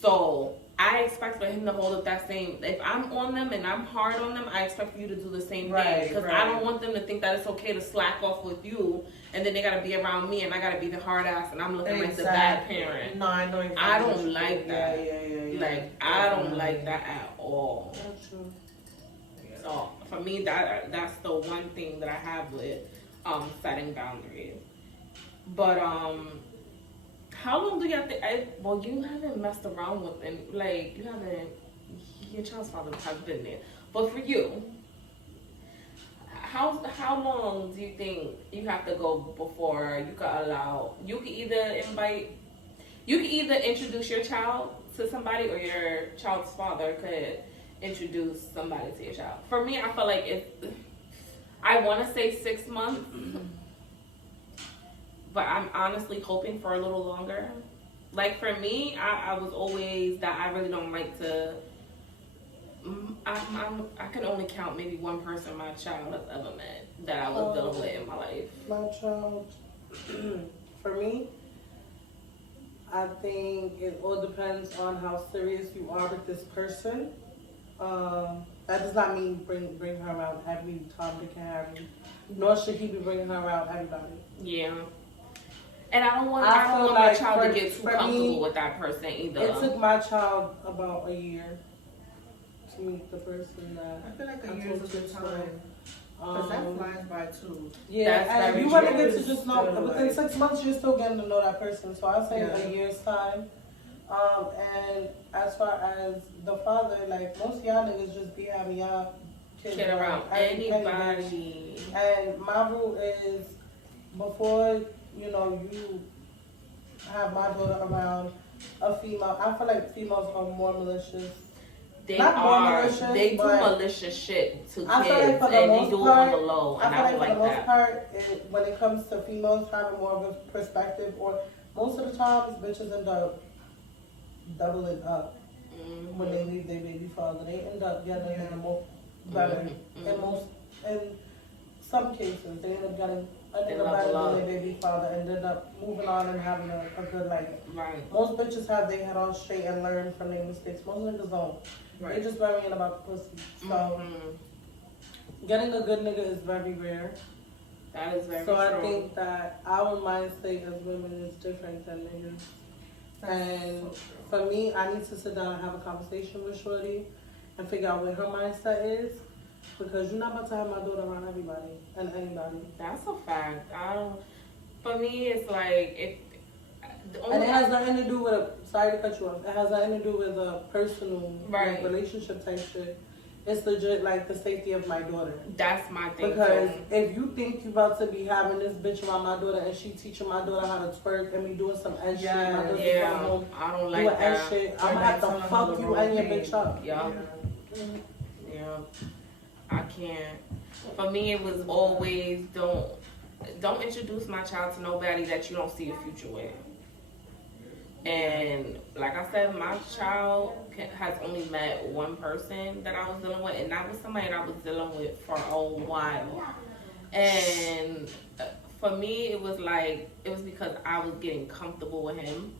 So I expect for him to hold up that same. If I'm on them and I'm hard on them, I expect for you to do the same thing. Because I don't want them to think that it's okay to slack off with you, and then they gotta be around me, and I gotta be the hard ass, and I'm looking like the bad parent. No, I know exactly. I don't like that. Yeah. Like, I don't like that at all. That's true. So for me, that's the one thing that I have with setting boundaries. But how long do you have to? Well, you haven't messed around with them. Like, you haven't. Your child's father has been there. But for you, how long do you think you have to go before you could allow? You could either introduce your child to somebody, or your child's father could introduce somebody to your child. For me, I feel like I want to say 6 months. But I'm honestly hoping for a little longer. Like, for me, I was always that I really don't like to. I can only count maybe one person my child has ever met that I was dealing with in my life. My child, for me, I think it all depends on how serious you are with this person. That does not mean bring her around every time they can have you. Nor should he be bringing her around everybody. Yeah. And I don't want my child to get too comfortable with that person either. It took my child about a year to meet the person that I feel like a year is a good time. Because that flies by too. Yeah, and you want to get to just know, within 6 months, you're still getting to know that person. So I'd say a year's time. And as far as the father, like most of y'all niggas just be having y'all kids Kid around every penny, anybody. and my rule is before you have my daughter around a female. I feel like females are more malicious. They Not more are. malicious, They do but malicious shit to I feel like kids, for the and they most do it part, on the low, and I feel I don't like for the like most that. part, when it comes to females having more of a perspective, or most of the times, bitches end up doubling up when they leave their baby father. They end up getting a nigga more better. In some cases, they end up getting a nigga better than their baby father, and end up moving on and having a good life. Right. Most bitches have their head on straight and learn from their mistakes. Most niggas don't. Right. They just worrying about pussy. So getting a good nigga is very rare. That is very So true. I think that our mind state as women is different than niggas. And for me, I need to sit down and have a conversation with Shorty and figure out what her mindset is, because you're not about to have my daughter around everybody and anybody. That's a fact. I don't. For me, it's like it. And it has nothing to do with sorry to cut you off. It has nothing to do with a personal Right. relationship type shit. It's legit like the safety of my daughter. That's my thing. Because too. if you think you about to be having this bitch around my daughter and she teaching my daughter how to twerk and me doing some shit, my daughter Yeah, going home I don't doing like that. shit, I'm gonna have to fuck you and your bitch up. Yeah. Yeah. I can't. For me, it was always don't introduce my child to nobody that you don't see a future with. And like I said, my child has only met one person that I was dealing with, and that was somebody that I was dealing with for a while. And for me, it was because I was getting comfortable with him,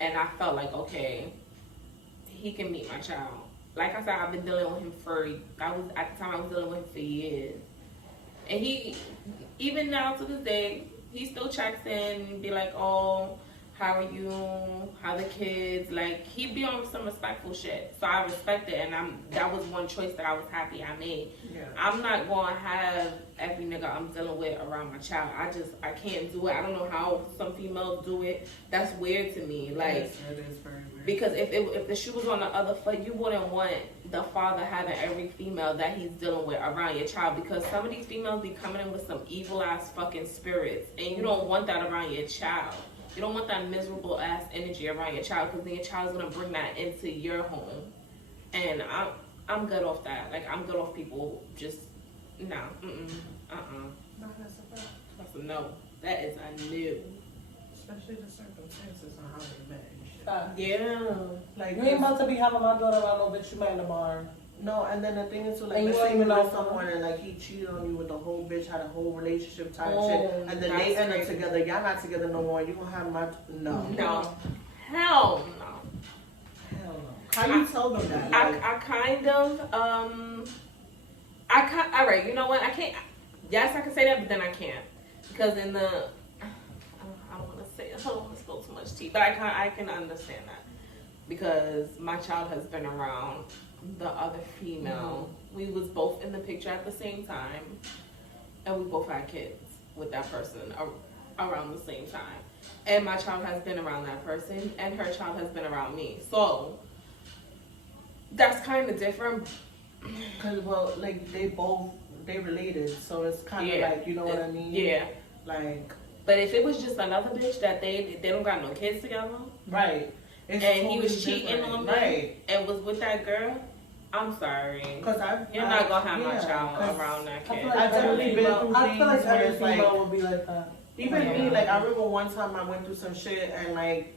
and I felt like, okay, he can meet my child. Like I said, I've been dealing with him at the time I was dealing with him for years. And he, even now to this day, he still checks in and be like, oh, how are you? How the kids? Like, he'd be on some respectful shit. So I respect it, and that was one choice that I was happy I made. Yeah. I'm not going to have every nigga I'm dealing with around my child. I can't do it. I don't know how some females do it. That's weird to me. Like, Yes, it is very weird. because if the shoe was on the other foot, you wouldn't want the father having every female that he's dealing with around your child, because some of these females be coming in with some evil ass fucking spirits, and you don't want that around your child. You don't want that miserable ass energy around your child, because then your child's gonna bring that into your home. And I'm good off that. Like, I'm good off people just no, No, that's a fact. That's a no. That is a no. Especially the circumstances on how they met and shit. Yeah. Like, You ain't about to be having my daughter around no bitch you met in the bar. no, and then the thing is, so like, And you let's say don't you even with know someone and like he cheated on you with the whole bitch, had a whole relationship type Oh, shit, and then they that's end up crazy. together. Y'all not together no more. You gonna have my no. No. Hell no. Hell no. How you tell them that? Like, I kind of, all right, you know what, I can't, yes, I can say that, but then I can't, because in the, I don't want to say, I don't want to spill too much tea, but I can understand that, because my child has been around the other female. We was both in the picture at the same time, and we both had kids with that person around the same time, and my child has been around that person, and her child has been around me, so that's kind of different. cause well, like they related, so it's kind of like, you know what I mean? Yeah. Like, But if it was just another bitch that they don't got no kids together, right? It's and he totally was cheating different. on me, right? and was with that girl, I'm sorry. Cause You're not gonna have my child 'cause around that I kid. feel like I've definitely every been female- through I feel like things where every it's like- female would be like that. Even Yeah. me, like I remember one time I went through some shit and like,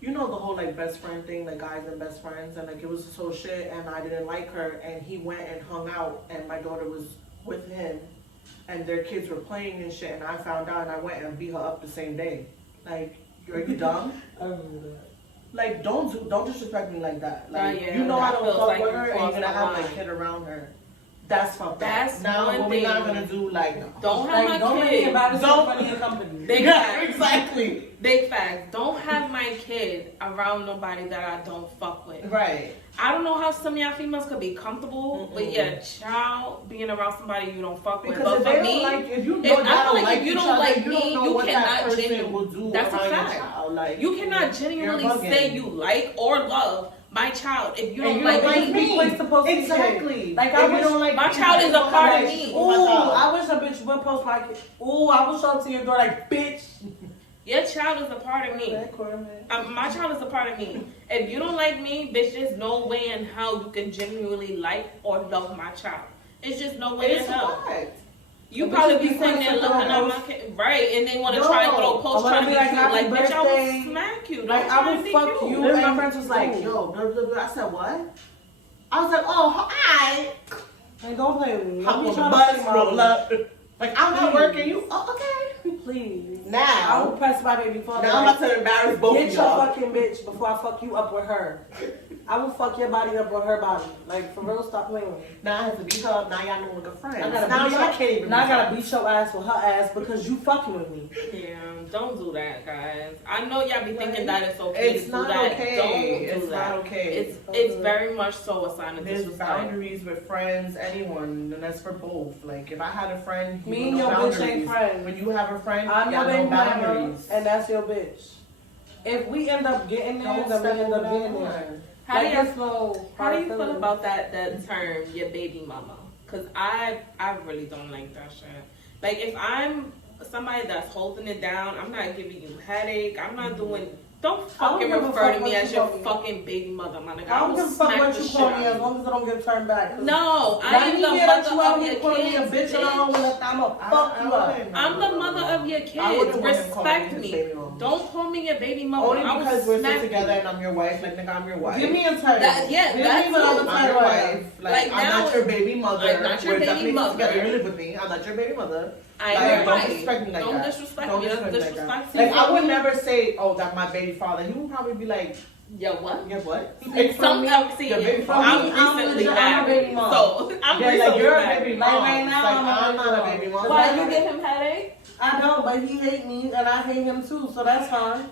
you know the whole like best friend thing, like guys and best friends, and like it was this whole shit, and I didn't like her, and he went and hung out, and my daughter was with him, and their kids were playing and shit, and I found out, and I went and beat her up the same day. Like, are you dumb? I remember that. Like, don't disrespect me like that. Like, yeah, you know I that don't feels fuck like with you her, and you're crossed gonna the have my line. kid around her. That's fucked up. That's Now one what we're not thing. gonna do, like, Don't have Like, my don't make kid. me embarrassed in Don't- front of your company. Big yeah, facts. exactly. Big facts. Don't have my kid around nobody that I don't fuck with. Right. I don't know how some of y'all females could be comfortable with your child being around somebody you don't fuck with. Because But if for they me, don't like, if you know I y'all feel like like if you each don't other, like you me, don't know you what that cannot person genuinely. will do That's a around your fact. child. Like You cannot genuinely say you like or love my child if you don't like me. Exactly. Like I wish, my child is a part of me. Ooh, I wish a bitch would post my kid. Ooh, I will show up to your door like, bitch. Your child is a part of me. My child is a part of me. If you don't like me, bitch, there's no way in hell you can genuinely like or love my child. It's just no way in hell. You probably be sitting there looking at my kid, right? And they want to try and throw posts trying to be cute. Like, bitch, I will smack you. Like, I will fuck you. And my friends was like, yo, blah, blah, blah. I said, what? I was like, oh, hi. Hey, don't play with me. I'm on the bus, roll up. Like, I'm not working. You, okay. Please. Now. I will press my baby father. Now I'm about to embarrass both of y'all. Get your fucking bitch before I fuck you up with her. I will fuck your body up with her body. Like, for real, stop playing with me. Now I have to beat her up. Now y'all no longer friends. Now y'all can't even. Now I gotta beat your ass with her ass because you fucking with me. Yeah, don't do that, guys. I know y'all be thinking that it's okay it's to not do that. Okay. Don't do it's that. Not okay. It's very much so a sign of There's disrespect. boundaries with friends, anyone, and that's for both. Like if I had a friend, me and your bitch ain't friends. When you have a friend, I'm your baby mama, boundaries. and that's your bitch. If we end up getting there, then we end up getting there. How do you feel about that term, your baby mama? Because I really don't like that shit. Like, if I'm somebody that's holding it down, I'm not giving you headache. I'm not doing... Don't fucking refer to me as your fucking baby mother, my nigga. I don't give a fuck what you call me as long as I don't get turned back. No, I am the mother of your kids. Bitch, I'ma fuck you up. I'm the mother of your kids. Respect me. Don't call me your baby mother. Only because we're still together and I'm your wife. Like, nigga, I'm your wife. Give me a title. That's I'm your wife. Like, I'm not your baby mother. I'm not your baby mother. You live with me. I'm not your baby mother. Don't disrespect me like don't that. Disrespect don't me. disrespect me. Like, I would never say, oh, that's my baby father. He would probably be like, yo, what? Your what? It's something I'm seeing. I'm recently married. So, I'm recently like, you're married. a baby mom. Right now, I'm not a baby mom. Why, you give him headache? I know, but he hate me and I hate him too, so that's fine.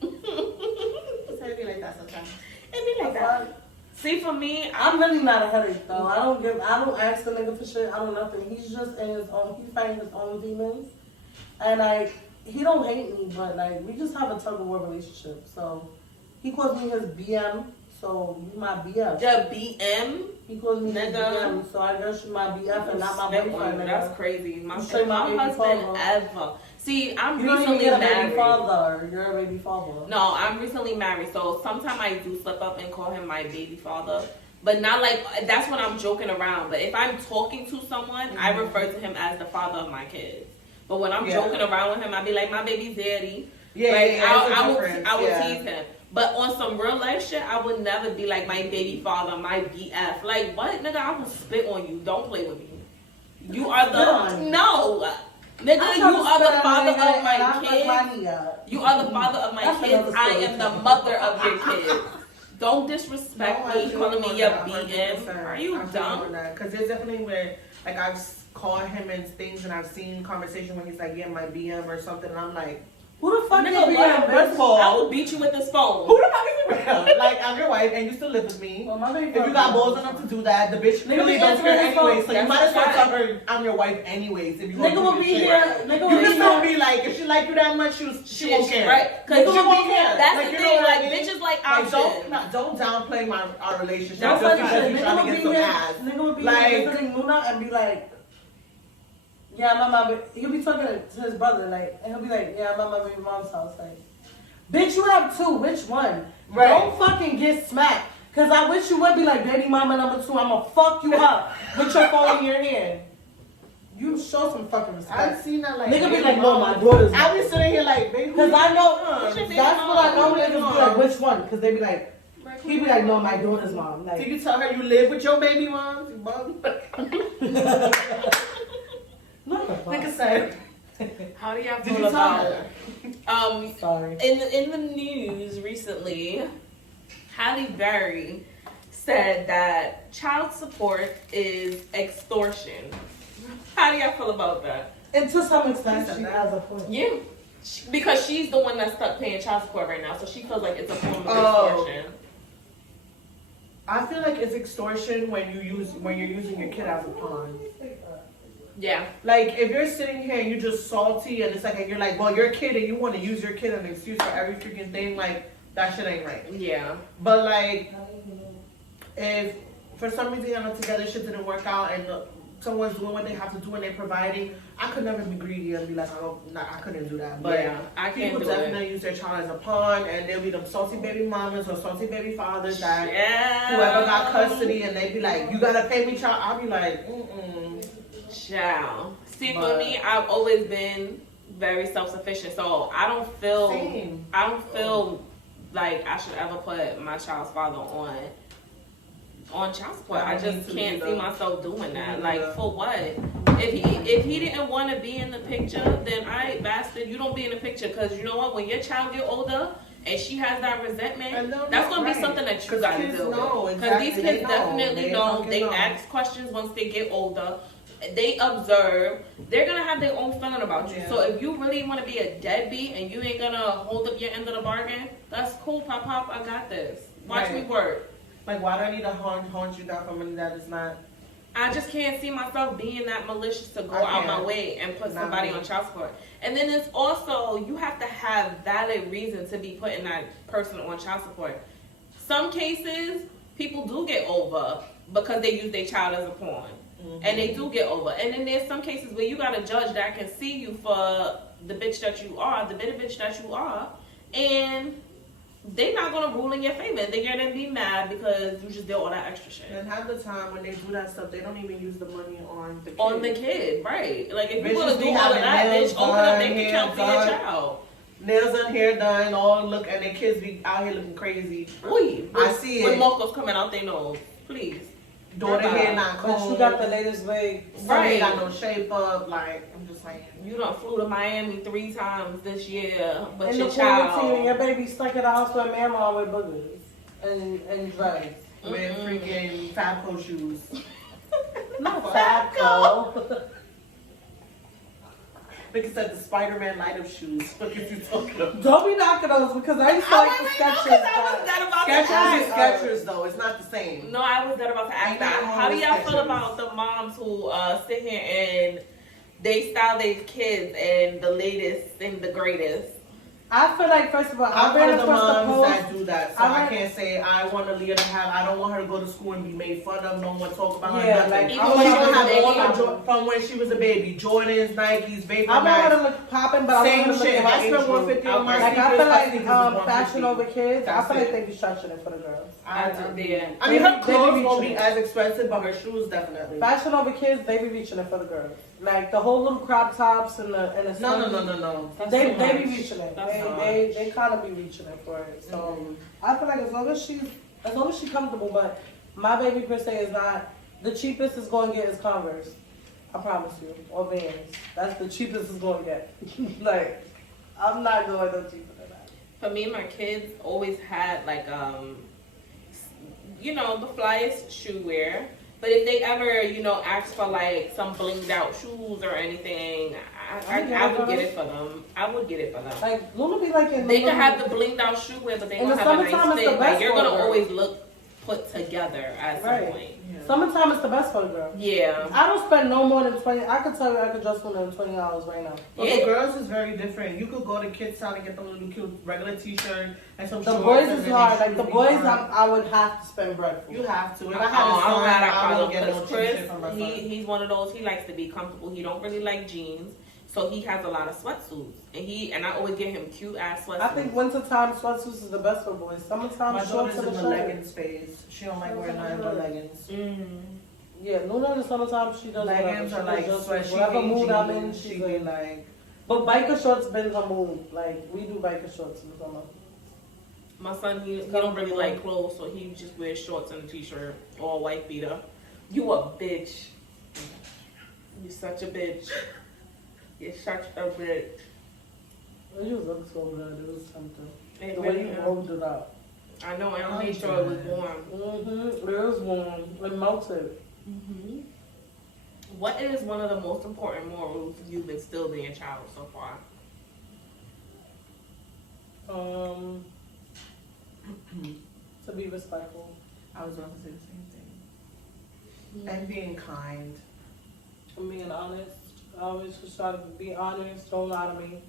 It be like that sometimes. It be like that. See, for me, I'm really not a headache though. I don't ask the nigga for shit. I don't nothing. He's just in his own. He's fighting his own demons, and like he don't hate me, but like we just have a tug of war relationship. So he calls me his BM. So you my BF. The BM. He calls me his BM. So I guess you my BF and not my boyfriend. That's crazy. My husband father. Ever. See, I'm recently you're married. Baby father. You're a baby father. No, I'm recently married, so sometimes I do slip up and call him my baby father. But not like, that's when I'm joking around. But if I'm talking to someone, I refer to him as the father of my kids. But when I'm joking around with him, I be like, my baby's daddy. I would tease him. But on some real life shit, I would never be like my baby father, my BF. Like, what? Nigga, I will spit on you. Don't play with me. You are the... No. Nigga, you are the father of my kids. You are the father of my kids. I am the mother of your kids. Don't disrespect me, calling me your BM. Are you dumb? Because there's definitely where, like, I've called him and things, and I've seen conversation when he's like, yeah, my BM or something, and I'm like, who the fuck nigga, is BM? First of all, I will beat you with this phone. Who the fuck is BM? Like, I'm your wife, and you still live with me. Well, if you got balls enough to do that, the bitch really don't care anyway, so you might as well tell her I'm your wife anyways. If you nigga will be here. Nigga will be here. Be like, if she like you that much, she won't care. Right? Because she won't care. That's the thing. Like, bitches like options. Don't downplay our relationship just because you're trying to get some ass. Nigga will be here visiting Luna and be like, yeah, I'm at my... He'll be talking to his brother, like, and he'll be like, yeah, I'm at my baby mom's house, like, bitch, you have two, which one? Right. Don't fucking get smacked. Cause I wish you would be like, baby mama number 2, I'ma fuck you up with your phone in your hand. You show some fucking respect. I've seen that, like, nigga be like, no, my daughter's mom. I be sitting here like, baby, cause I know, that's what I know niggas be like, which one? Cause they be like, he be like, no, my daughter's mom. Like, so you tell her you live with your baby mom? Nigga said. How do y'all feel about sorry. In the news recently, Halle Berry said that child support is extortion. How do y'all feel about that? And to some extent, she has a point. Yeah. Because she's the one that's stuck paying child support right now, so she feels like it's a form of extortion. I feel like it's extortion when you're using your kid as a pawn. Yeah. Like, if you're sitting here and you're just salty and it's like, and you're like, well, you're a kid and you want to use your kid as an excuse for every freaking thing, like, that shit ain't right. Yeah. But, like, if for some reason you're not together, shit didn't work out, and someone's doing what they have to do and they're providing, I could never be greedy and be like, I couldn't do that. But yeah, I can't people do definitely it. use their child as a pawn, and they'll be them salty baby mamas or salty baby fathers that Yeah. whoever got custody, and they be like, you gotta pay me child. I'll be like, Child. See, for But- me, I've always been very self-sufficient, so I don't feel Same. like I should ever put my child's father on child support. I just can't see myself doing that. Like, for what? If he didn't want to be in the picture, then I bastard, you don't be in the picture, because you know what? When your child get older and she has that resentment, that's gonna be something that you gotta deal with. Because these kids definitely know. They ask questions once they get older. They observe. They're gonna have their own feeling about you. Yeah. So if you really want to be a deadbeat and you ain't gonna hold up your end of the bargain, that's cool, pop. I got this. Watch me work. Like, why do I need to haunt you down for money that is not? I just can't see myself being that malicious to go out my way and put somebody on child support. And then it's also, you have to have valid reason to be putting that person on child support. Some cases, people do get over because they use their child as a pawn. And they do get over. And then there's some cases where you got a judge that can see you for the bitch that you are, the bitter bitch that you are, and they're not gonna rule in your favor. They're gonna be mad because you just did all that extra shit. And half the time when they do that stuff, they don't even use the money on the kid. On the kid, right? Like, if you're Bitches gonna be do all of having that, nails bitch, open a done, bank hair account for your done. child. Nails and hair done, all look, and their kids be out here looking crazy. Ooh, I see with it. mocos coming out their nose, please. Daughter hair not cold. But you got the latest wig. Some ain't got no shape up. Like, I'm just saying. You done flew to Miami 3 times this year, but In your the quarantine, child. your baby stuck in the house with mama with boogers and drugs. With freaking Fabco shoes. Not Fabco. Nigga said the Spider-Man light-up shoes. What are you talking about? Don't be knocking those because I used to like the Skechers. Skechers is Skechers though. It's not the same. No, I was dead about to ask that. How do y'all feel about the moms who sit here and they style their kids and the latest and the greatest? I feel like, first of all, I'm I one ran of the across the moms post. that do that, so I can't say I want Leah to have. I don't want her to go to school and be made fun of. No one talk about her. Yeah, Nothing. like, She I want want to her have to all be- her from when she was a baby. Jordans, Nikes, Vapor I want her Max. to look popping, but I want Same her to look shit. at If my I age spent group. 150 on my Like, I sneakers, feel my like sneakers is fashion 150. over kids. I That's feel like it. they be stretching it for the girls. I Yeah. mean, her They clothes be won't be reaching. as expensive, but her shoes definitely. Fashion over kids, they be reaching it for the girls. Like the whole little crop tops and the No. They too be much. reaching it. That's too They kind of be reaching it for it. So I feel like as long as she's comfortable, but my baby per se is not the cheapest is going to get is Converse. I promise you, or Vans. That's the cheapest it's going to get. Like I'm not going no cheaper than that. For me, my kids always had like the flyest shoe wear. But if they ever, ask for like some blinged out shoes or anything, I would get it for them. I would get it for them. Like Luna be like in They can have the blinged out shoe wear, but they In gonna the have a nice summertime, it's fit. the Like best you're gonna for her. always look put together at some Right. point. Summertime is the best for the girl. Yeah. I don't spend no more than 20. I could tell you I could dress Luna in $20 right now. But for girls, it's very different. You could go to Kids Town and get the little cute regular T-shirt and some The shorts. boys and is then hard. they Like the should be boys, fine. I would have to spend bread for. You have to. If Oh, I had a son, I'm glad I I called would him get no because cheap Chris, shit from my son. he's one of those. He likes to be comfortable. He don't really like jeans, so he has a lot of sweatsuits, and I always get him cute ass sweatsuits. I think wintertime sweatsuits is the best for boys. Summertime My shorts daughter's and in a the shirt. leggings phase. She don't like wearing nothing but leggings. Yeah, Luna in the summertime she does Leggings whatever. are She like does sweaty whatever mood I'm in. She She's be in. like, But biker shorts been her mood. Like we do biker shorts in the summer. My son, he don't really like clothes, so he just wears shorts and a t-shirt or a white beater. You a bitch. You such a bitch. You're such a bitch. You was looking so good. It was tempting. It The way really you is. rolled it up. I know, and I made sure it was warm. It was warm. It melted. What is one of the most important morals you've instilled in your child so far? To be respectful. I was going to say the same thing. And being kind. I'm being honest. I always just try to be honest. Don't lie to me.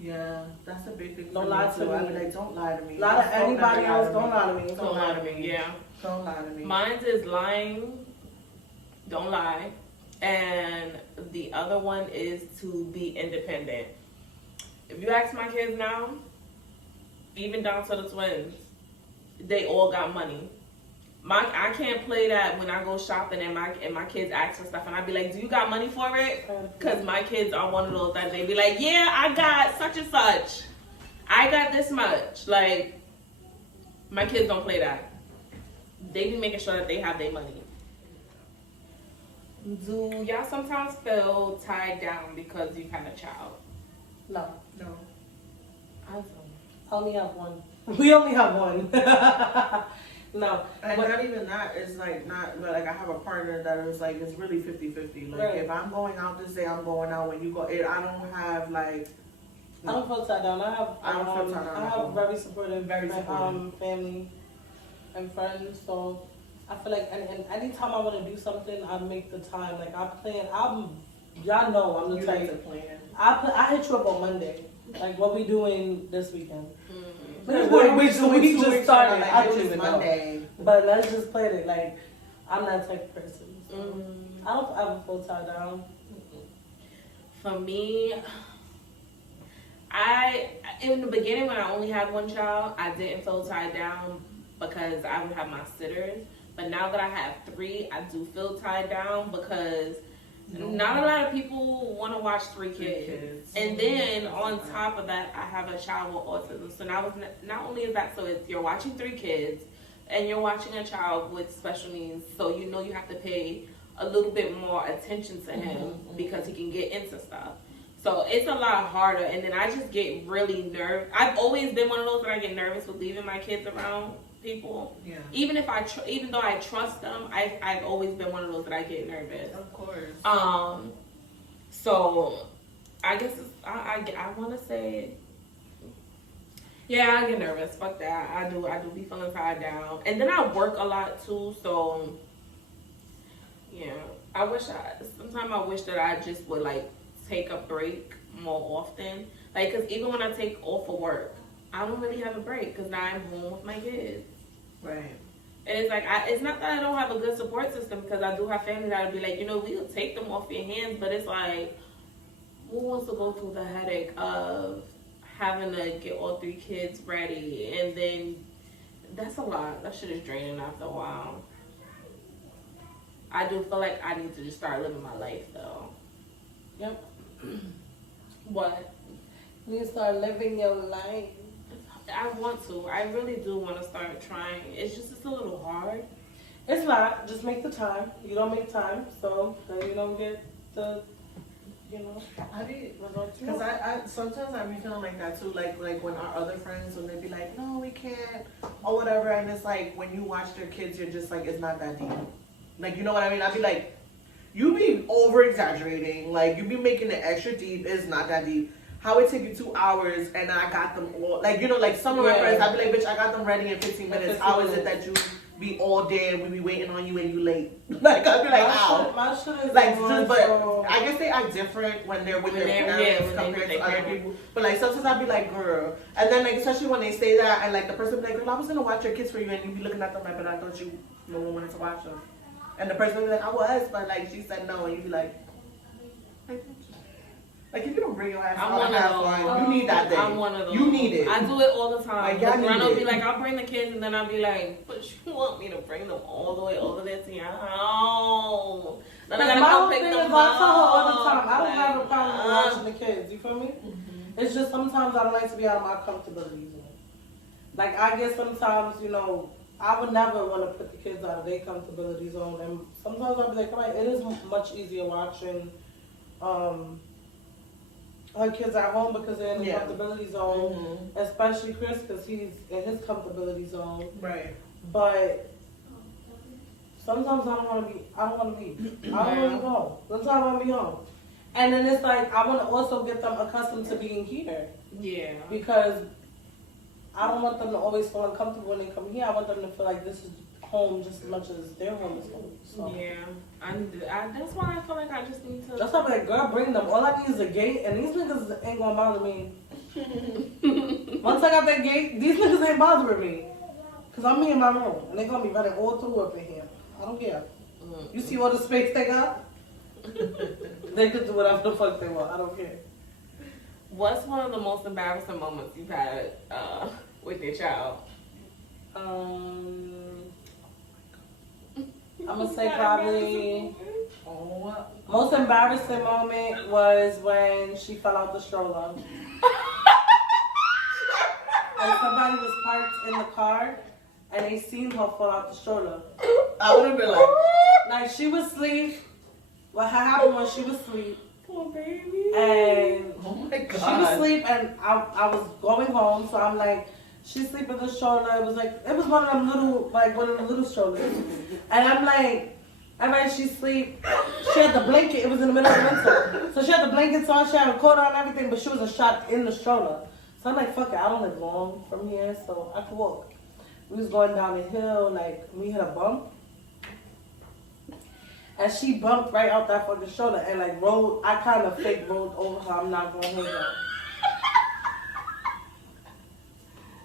Yeah, that's a big thing. Don't lie to me. I mean, like, don't lie to me. Lie to anybody else. Don't lie to me. Don't lie to me. Yeah. Don't lie to me. Mine is lying. Don't lie. And the other one is to be independent. If you ask my kids now, even down to the twins, they all got money. I can't play that when I go shopping and my kids ask for stuff and I be like, do you got money for it? Because my kids are one of those that they be like, yeah, I got such and such. I got this much. Like, my kids don't play that. They be making sure that they have their money. Do y'all sometimes feel tied down because you've had a child? No. I don't. I only have one. We only have one. No. And not even that, it's like not, but like I have a partner that is like, it's really 50-50. Like, Right. if I'm going out this day, I'm going out. When you go, I don't have like, I don't feel tied down. I don't feel tied down. I have very supportive, family and friends. So I feel like, and anytime I want to do something, I make the time. Like I plan. Y'all know I'm the you type. like to plan. I hit you up on Monday. Like what we doing this weekend? Mm-hmm. We just started. Like, I don't even Monday. know. But let's just plan it. Like I'm that type of person. So Mm. I don't ever feel tied down. For me, in the beginning when I only had one child, I didn't feel tied down because I would have my sitters. But now that I have 3, I do feel tied down because not a lot of people want to watch 3 kids. And then on top of that, I have a child with autism. So now not only is that, so it's, you're watching 3 kids and you're watching a child with special needs. So you know you have to pay a little bit more attention to him because he can get into stuff. So it's a lot harder. And then I just get really nervous. I've always been one of those that I get nervous with leaving my kids around people. Yeah. Even though I trust them, I've always been one of those that I get nervous. Of course. So I guess I want to say, yeah, I get nervous. Fuck that. I do be feeling tied down, and then I work a lot too. So yeah, sometimes I wish that I just would like take a break more often. Like, cause even when I take off of work, I don't really have a break because now I'm home with my kids. Right. And it's like, it's not that I don't have a good support system because I do have family that would be like, we'll take them off your hands, but it's like, who wants to go through the headache of having to get all 3 kids ready? And then that's a lot. That shit is draining after a while. I do feel like I need to just start living my life though. Yep. What? You need to start living your life. I want to. I really do want to start trying. It's a little hard. It's not. Just make the time. You don't make time, so then you don't get the, Because I sometimes I be feeling like that too. Like when our other friends, when they be like, no, we can't, or whatever, and it's like when you watch their kids, you're just like, it's not that deep. Like, you know what I mean? I'd be like, you be over exaggerating. Like, you be making it extra deep. It's not that deep. How it take you 2 hours and I got them all, like, like some of my friends, I'd be like, bitch, I got them ready in 15 minutes. How is it that you be all day and we be waiting on you and you late? Like, I'd be like, how? My shit is like, but I guess they act different when they're with their parents compared to other people. But like sometimes I'd be like, girl, and then like especially when they say that and like the person be like, girl, I was gonna watch your kids for you, and you be looking at them like, but I thought no one wanted to watch them. And the person would be like, I was, but like she said no, and you be like if you don't bring your ass out and have fun, you need that day. I'm one of those. You need it. I do it all the time. Like, Ron will be like, I'll bring the kids, and then I'll be like, but you want me to bring them all the way over there to your house? Then I gotta come pick them up. I tell her all the time, I don't have a problem watching the kids. You feel me? Mm-hmm. It's just sometimes I don't like to be out of my comfortability zone. Like I guess sometimes, I would never want to put the kids out of their comfortability zone, and sometimes I'll be like, right, it is much easier watching her kids at home because they're in the comfortability zone, especially Chris because he's in his comfortability zone. Right. But sometimes I don't want to be. I don't want to be home. Sometimes I want to be home. And then it's like I want to also get them accustomed to being here. Yeah. Because I don't want them to always feel uncomfortable when they come here. I want them to feel like this is home just as much as their home is home. So. Yeah, that's why I feel like I just need to. That's why I'm like, girl, bring them. All I need is a gate, and these niggas ain't gonna bother me. Once I got that gate, these niggas ain't bothering me. Cause I'm in my room, and they gonna be running all through up in here. I don't care. You see all the space they got? They could do whatever the fuck they want. I don't care. What's one of the most embarrassing moments you've had with your child? I'm gonna say probably most embarrassing moment was when she fell out the stroller. And somebody was parked in the car and they seen her fall out the stroller. I would have been like she was asleep. What happened was she was asleep. Poor baby. And oh my God. she was asleep and I was going home, so I'm like, she's sleeping in the stroller. It was one of them little, like one of the little strollers. And I'm like, she sleep. She had the blanket, it was in the middle of the winter. So she had the blankets on, she had a coat on and everything, but she was strapped in the stroller. So I'm like, fuck it, I don't live long from here, so I could walk. We was going down the hill, like, we hit a bump. And she bumped right out that fucking shoulder and like rolled, I kind of fake rolled over her, I'm not going to hit her.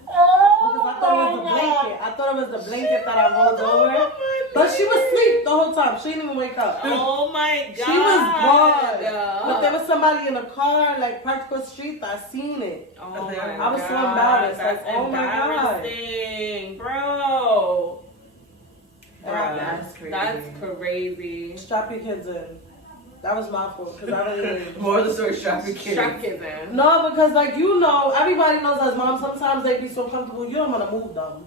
Because I thought it was the blanket. I thought it was the blanket that I rolled over. But she was asleep the whole time. She didn't even wake up. Oh my God. She was gone. But there was somebody in a car, like parked across the street. I seen it. Oh my I was God. so embarrassed. That's like, oh my God. embarrassing, bro. That's crazy. That's crazy. Strap your kids in. That was my fault because I really more of the story, strap your kids. Strap kids in. No, because like you know, everybody knows as moms, sometimes they be so comfortable you don't want to move them.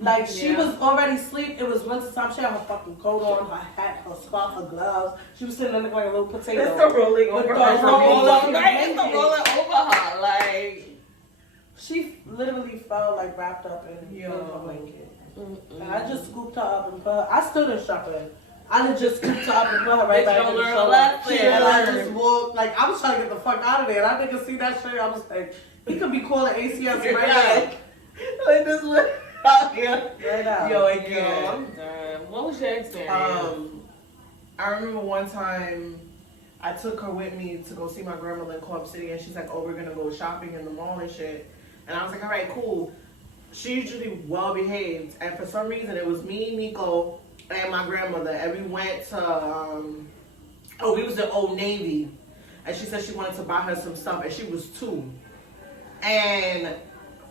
Like she was already asleep. It was winter time. She had her fucking coat on, her hat, her scarf, her gloves. She was sitting there looking like a little potato. It's the rolling over her. It's the rolling over her. Like she literally felt like wrapped up in a blanket. And I just scooped her up and put her. I still didn't strap her in. I just scooped her up and put her right back in the shoulder. And I just walked, like, I was trying to get the fuck out of there. And I didn't see that shit. I was like, he could be calling ACS right now. Like this one out here. Right now. Yo, I can't. I'm done. What was your experience? I remember one time I took her with me to go see my grandmother in Co-op City. And she's like, oh, we're going to go shopping in the mall and shit. And I was like, all right, cool. She's usually well behaved. And for some reason, it was me, Nico, and my grandmother, and we went to, we was in Old Navy, and she said she wanted to buy her some stuff, and she was 2. And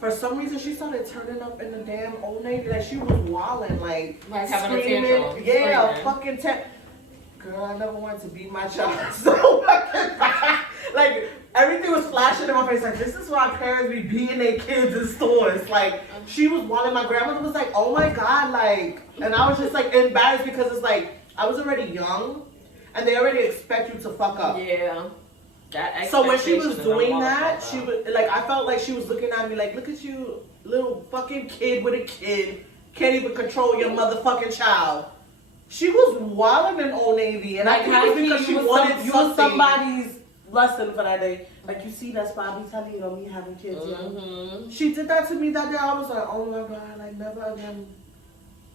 for some reason, she started turning up in the damn Old Navy, like she was wilding, like having a screaming. tantrum. Yeah, fucking Girl, I never wanted to beat my child so fucking bad. Like, everything was flashing in my face, like, this is why parents be beating their kids in stores. Like, she was wilding, my grandmother was like, oh my God, like, and I was just like embarrassed because it's like, I was already young, and they already expect you to fuck up. Yeah. So when she was doing that, she was like, I felt like she was looking at me like, look at you, little fucking kid with a kid, can't even control your motherfucking child. She was wilding in Old Navy, and I think it was because she wanted you was somebody's lesson for that day. Like, you see, that's why I be telling you, me having kids. Mm-hmm. She did that to me that day. I was like, oh my God, like, never again.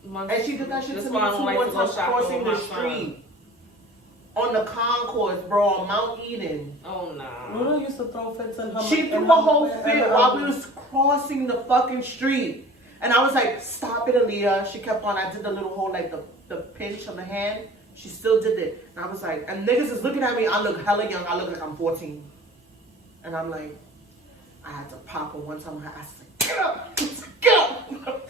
And she did that shit to me too one time crossing the street. On the concourse, bro, on Mount Eden. Oh, nah. Luna used to throw fits in her. She threw a whole fit while we was crossing the fucking street. And I was like, stop it, Aaliyah. She kept on. I did the little whole, like, the pinch on the hand. She still did it. And I was like, and niggas is looking at me. I look hella young. I look like I'm 14. And I'm like, I had to pop her one time. I said, get up. Get up.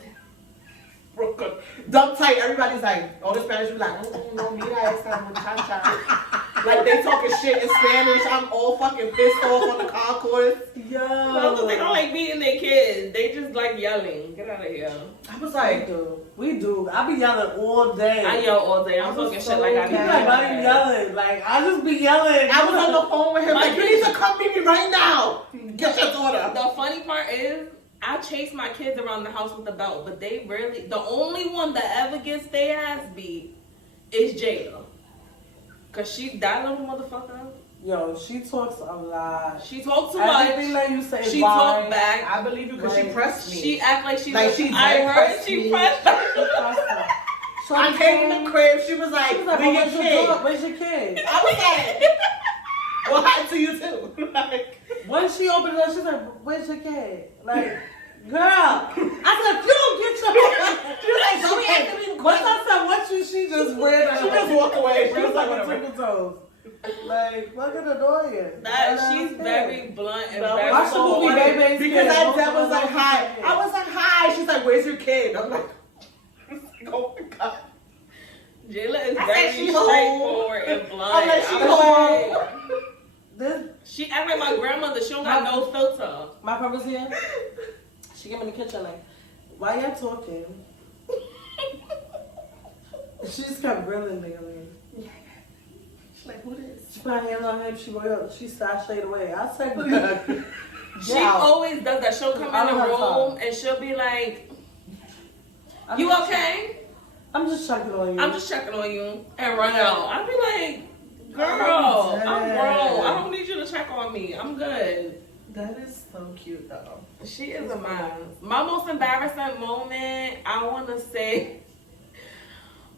Broke up. Dumb tight. Everybody's like, all the Spanish was like, no, mira esta muchacha. Like, they talking shit in Spanish. I'm all fucking pissed off on the concourse. Yo. Well, they don't like beating their kids. They just like yelling. Get out of here. I was like, we do. I be yelling all day. I yell all day. I'm talking shit like I be yelling. Like, I just be yelling. I was on the phone with him. Like, you need to come meet me right now. Get your daughter. The funny part is, I chase my kids around the house with a belt, but they rarely. The only one that ever gets their ass beat is Jada. Cause that little motherfucker Yo, she talks a lot. She talks too much. Everything that you say, she talked back. I believe you because she pressed me. She act like she I heard she pressed her. So I came in the crib. She was like, "Where's your kid? Where's your kid?" I was like, "What happened to you too?" Like, when she opened it up, she's like, "Where's your kid?" Like, girl, I said, "You don't get your." She was like, "Don't be asking me." Once I said, "What you?" She just ran. She just walked away. She was like, "Twinkle toes." Like, fucking annoying. She's very blunt and very watch the movie, baby. Because that dad was like, "Hi." I was like, "Hi." She's like, "Where's your kid?" I'm like, "Oh my god." Jayla is very straightforward and blunt. I'm like, she home. She act like my grandmother. She don't got no filter. My purpose here. She came in the kitchen like, "Why y'all talking?" She just kept grilling me. She's like, "Who this?" She put her hands on him. She sashayed away. I said, she always does that. She'll come in the room and she'll be like, "You okay?" I'm just checking on you. I'm just checking on you and run out. I'll be like, "Girl, I'm grown. I don't need you to check on me. I'm good." That is so cute though. She is a mess. My most embarrassing moment, I want to say,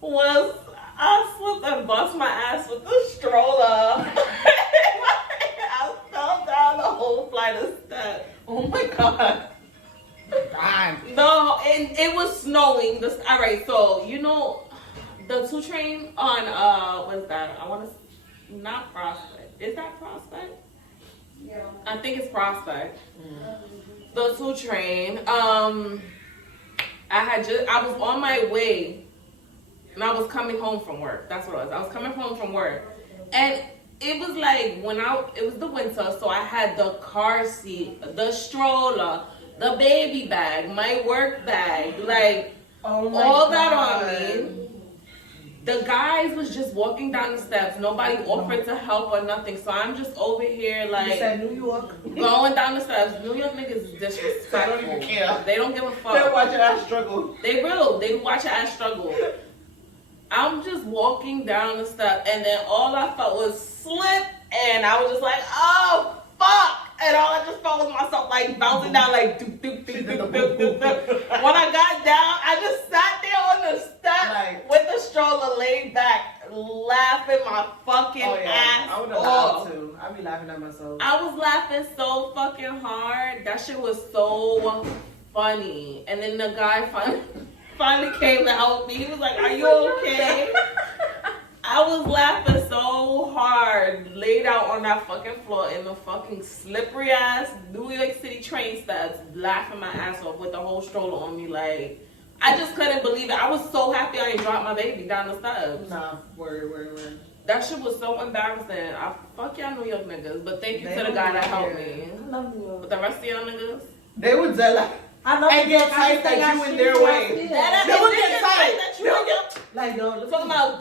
was I slipped and bust my ass with the stroller. I fell down the whole flight of steps. Oh my god. No, and it was snowing. All right, so you know the 2 Train on what's that? I want to not Prospect. Is that Prospect? Yeah. I think it's Prospect. The 2 Train. I was on my way, and I was coming home from work. That's what it was. I was coming home from work, and it was like it was the winter, so I had the car seat, the stroller, the baby bag, my work bag, like all that on me. The guys was just walking down the steps. Nobody offered to help or nothing. So I'm just over here like you said New York. Going down the steps. New York niggas is disrespectful. I don't even care. They don't give a fuck. They'll watch your ass struggle. They will. They watch your ass struggle. I'm just walking down the steps, and then all I felt was slip, and I was just like, "Oh fuck!" And all I just felt was myself like bouncing down, like doop doop doop doop doop doop doop. When I got down, I just sat there on the step with the stroller laid back, laughing my fucking ass I would have off. laughed too. I'd be laughing at myself. I was laughing so fucking hard. That shit was so funny. And then the guy finally came to help me. He was like, "Are you okay?" I was laughing so hard, laid out on that fucking floor in the fucking slippery ass New York City train steps, laughing my ass off with the whole stroller on me. Like, I just couldn't believe it. I was so happy I didn't drop my baby down the steps. Nah, word. That shit was so embarrassing. Fuck y'all New York niggas, but thank you to the guy that helped me. I love New York. But the rest of y'all niggas, they would like, I know and get tight that you in their way. They would get tight. Like, yo, talking about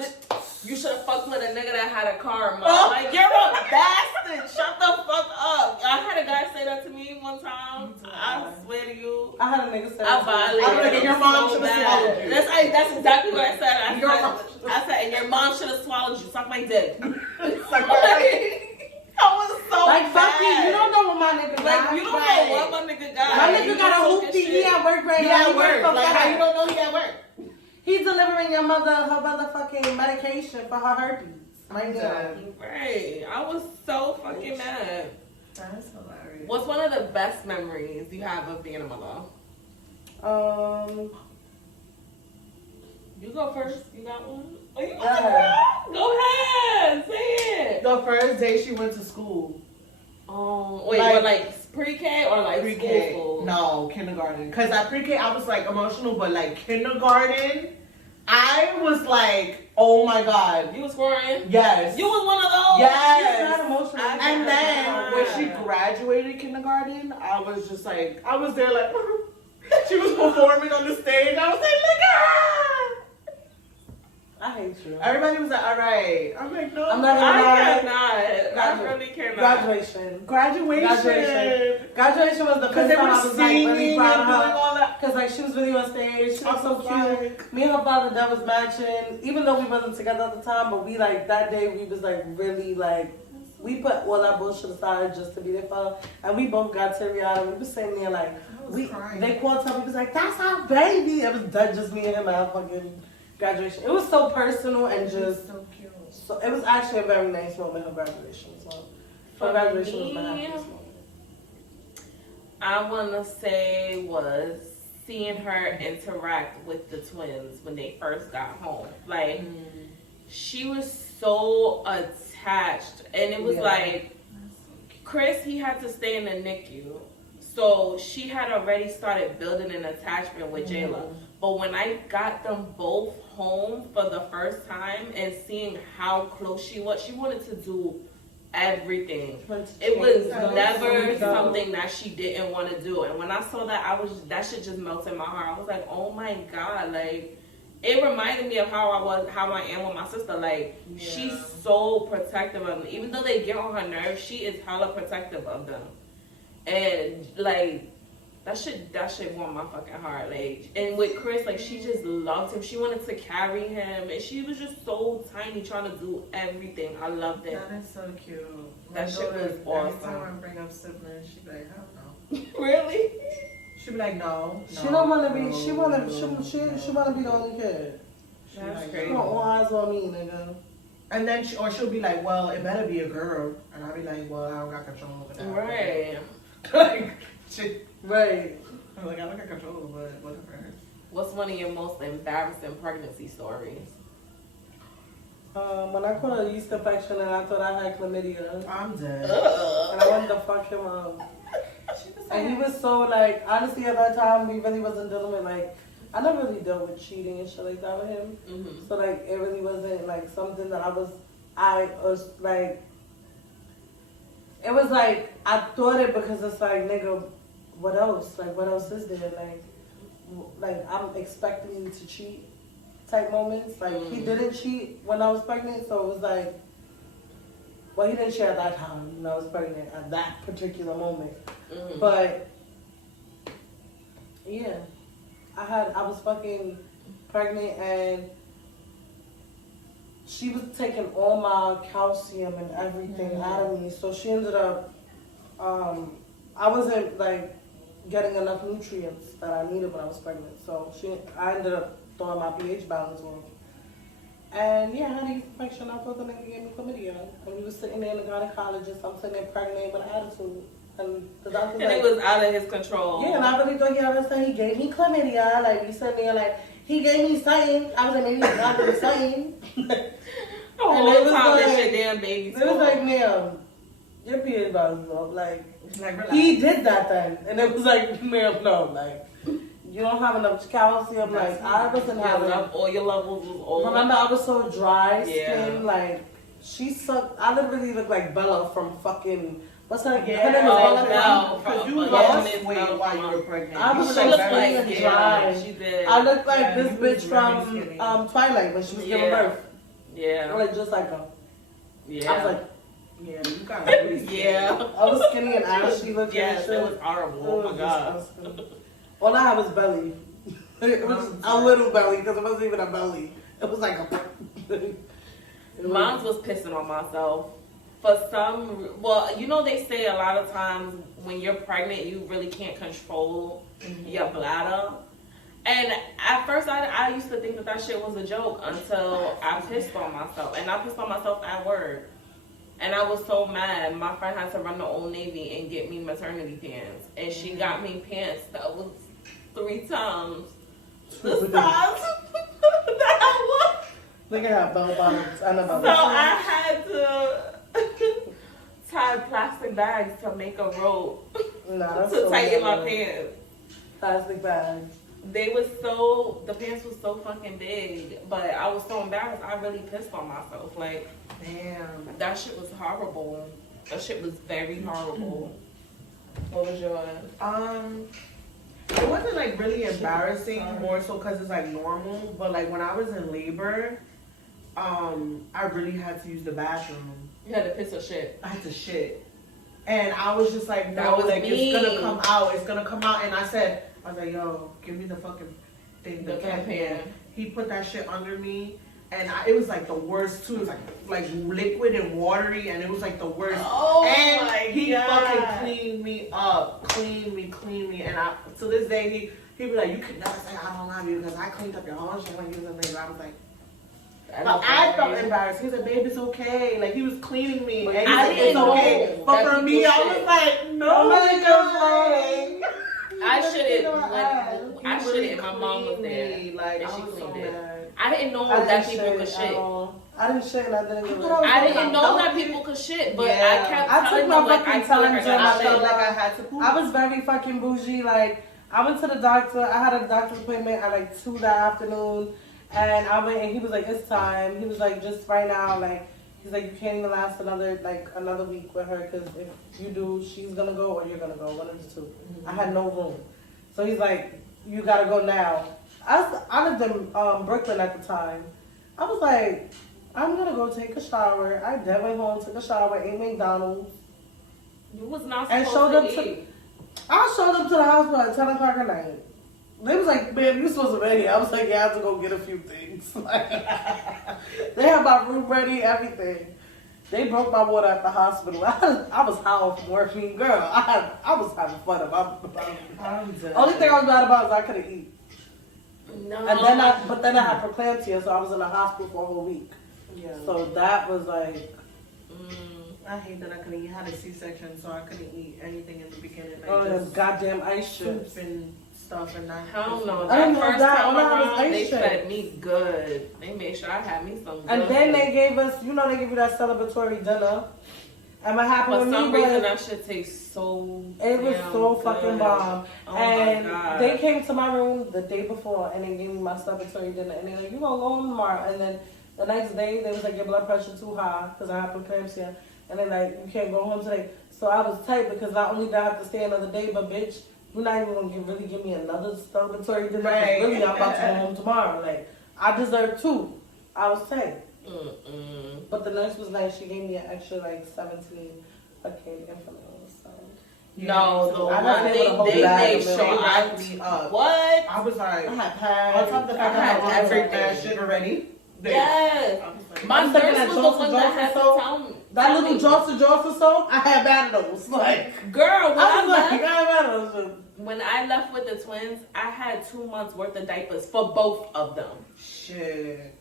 you should have fucked with a nigga that had a car, mom. Like, you're a bastard. Shut the fuck up. I had a guy say that to me one time. I swear to you. I had a nigga say I violated. I'm like, your mom should have swallowed you. That's exactly what I said. I said, and your mom should have swallowed you. Suck my dick. I was so like, bad. fuck you don't know what my nigga got. Like, you don't know what my nigga got. My nigga got a hoopty. He at work right now. He at work. Like, how you don't know he at work? He's delivering your mother her motherfucking medication for her herpes. Right now. Right. I was so fucking mad. That's hilarious. What's one of the best memories you have of being a mother? You go first. You got one? Oh, you got Go ahead. Say it. The first day she went to school. Oh, wait, like pre-K or like pre-K? school? No, kindergarten. Because at pre-K, I was like emotional, but like kindergarten, I was like, oh my god. You was crying? Yes. You was one of those? Yes. Not emotional. And then when she graduated kindergarten, I was just like, I was there like, she was performing on the stage. I was like, look at her. I hate you. Everybody was like, all right. I'm like, no. I'm not gonna lie. I really cannot. Graduation was the first time I was like really proud of her. All that. Cause like she was really on stage. She was so cute. Me and her father that was matching. Even though we wasn't together at the time, but we like that day we was like really like we put all that bullshit aside just to be there for her. And we both got teary-eyed and we were sitting there like, they called up, we was like, that's our baby. It was that just me and him at our fucking graduation. It was so personal and just so cute. So it was actually a very nice moment, her graduation. So her graduation was my happiest moment. I want to say was seeing her interact with the twins when they first got home. Like, she was so attached. And it was like, Chris, he had to stay in the NICU. So she had already started building an attachment with Jayla. But when I got them both home for the first time and seeing how close she wanted to do everything. It was never something that she didn't want to do. And when I saw that, that shit just melted in my heart. I was like, oh my God, like, it reminded me of how I am with my sister. Like, she's so protective of them. Even though they get on her nerves, she is hella protective of them. And like, that shit warmed my fucking heart. Like, and with Chris, like, she just loved him. She wanted to carry him, and she was just so tiny, trying to do everything. I loved it. That is so cute. That shit was awesome. Every time I bring up siblings, she be like, hell no. Really? She be like, no. She don't want to be. She want to be the only kid. That's She crazy. want all eyes on me, nigga. And then she'll be like, well, it better be a girl, and I'll be like, well, I don't got control over that. Right. Like, shit. Right. I'm like, I don't got control, but whatever. What's one of your most embarrassing pregnancy stories? When I caught a yeast infection and I thought I had chlamydia, I'm dead. and I wanted to fuck him up. And he was so like, honestly, at that time, we really wasn't dealing with like, I never really dealt with cheating and shit like that with him. Mm-hmm. So like, it really wasn't like something that I was like, it was like, I thought it because it's like, nigga, what else? Like, what else is there? Like I'm expecting you to cheat type moments. Like, he didn't cheat when I was pregnant, so it was like, well, he didn't cheat at that time when I was pregnant at that particular moment. Mm-hmm. But, yeah, I was fucking pregnant and she was taking all my calcium and everything out of me. So she ended up, I wasn't like getting enough nutrients that I needed when I was pregnant. So I ended up throwing my pH balance off. And yeah, I had a yeast infection. I thought the nigga gave me chlamydia. And we was sitting there in the gynecologist. I'm sitting there pregnant with an attitude. And the doctor And it was out of his control. Yeah, and I really thought he had something. He gave me chlamydia. Like, we sitting there like, he gave me something. I was like, maybe he got me something. The whole time that your damn baby's It was like, ma'am, your pH balance is off. Like he did that then. And it was like, ma'am, no. Like, you don't have enough calcium. Like, I wasn't having enough. All your levels was off. Remember, I was so dry skin. Like, she sucked. I literally looked like Bella from fucking... What's her name? Her name is Bella. Because you lost weight while you were pregnant. I was so skinny and dry. She did. I looked like this bitch from Twilight when she was giving birth. Yeah. Like, just like her. Yeah. I was like... Yeah, you got really skinny. Yeah. I was skinny and ashy looking. Yes, it was horrible. Oh my God. All I had was belly. It was a little belly because it wasn't even a belly. It was like a... Mine was pissing on myself. Well, you know, they say a lot of times when you're pregnant, you really can't control your bladder. And at first, I used to think that shit was a joke until I pissed on myself. And I pissed on myself at work. And I was so mad. My friend had to run to Old Navy and get me maternity pants. And she got me pants that was 3 times the size that I was. Look at how bell bottoms. I know about So I had to tie plastic bags to make a rope to tighten my pants. Plastic bags. The pants was so fucking big, but I was so embarrassed. I really pissed on myself. Like, damn, that shit was horrible. That shit was very horrible. What was yours? It wasn't like really embarrassing, more so because it's like normal. But like when I was in labor, I really had to use the bathroom. You had to piss or shit. I had to shit, and I was just like, That no, was like me. it's gonna come out. It's gonna come out. And I was like, yo, give me the fucking thing, the The can. pan. He put that shit under me. And it was like the worst too. It was like liquid and watery, and it was like the worst. Oh and my he God. fucking cleaned me up, cleaned me. And to this day, he be like, you could never say I don't love you because I cleaned up your whole shit when you was in there. I was like, but I felt embarrassed. He said, babe, it's okay. Like, he was cleaning me. And he I said, didn't it's okay. know But that for me, I people was shit. like, no, I shouldn't when my mom was there. Like, and I she was so cleaned it. mad. I didn't know I that didn't people shit could at shit. all. I didn't shit and I didn't give I didn't know that people could shit, but I kept I took telling my them like fucking I feel like time I to got my shit. felt like I had to poop. I was very fucking bougie. Like, I went to the doctor. I had a doctor's appointment at like 2 that afternoon. And I went and he was like, it's time. He was like, just right now, like, he's like, you can't even last another week with her because if you do, she's gonna go or you're gonna go, one of the two. I had no room. So he's like, you gotta go now. I lived in Brooklyn at the time. I was like, I'm gonna go take a shower. I then went home, took a shower, ate McDonald's. You was not And supposed showed up to to- eat. I showed up to the hospital at 10 o'clock at night. They was like, man, you supposed to be here. I was like, yeah, I have to go get a few things. They had my room ready, everything. They broke my water at the hospital. I was howling from morphine. Girl, I was having fun. Only thing I was mad about is I couldn't eat. No. And then I had preeclampsia, so I was in the hospital for a whole week. Yeah. So that was like, I hate that I couldn't eat. I had a C-section, so I couldn't eat anything in the beginning. Like oh, them goddamn ice soup strips. and stuff, and Hell no. I didn't That know first that. time All I had was around, ice they cream. fed me good. They made sure I had me some good. And then they gave us, they give you that celebratory dinner. And what happened For with some me reason, was, that shit tastes so it was damn so good. fucking bomb. Oh And my God. they came to my room the day before and they gave me my celebratory dinner. And they're like, you gonna go home tomorrow. And then the next day, they was like, your blood pressure too high because I have preeclampsia. And they're like, you can't go home today. So I was tight because not only did I have to stay another day, but bitch, you're not even gonna really give me another celebratory dinner. Right. Really, I'm about to go home tomorrow. Like, I deserve 2. I was tight. But the nurse was nice. She gave me an extra like 17 fucking infinite. So. No, the I one wasn't able to thing hold they back made a sure minute. I wrapped me up. What? I was like, I had pads. on top of the fact I that had I was everything. that shit already. Yes. I was like, My I'm thinking nurse that was the Johnson one that had to Johnson tell me. That little Johnson soap, I had bad of those. Like, Girl, when I I was like, I left, had bad of those. when I left with the twins, I had 2 months worth of diapers for both of them. shit.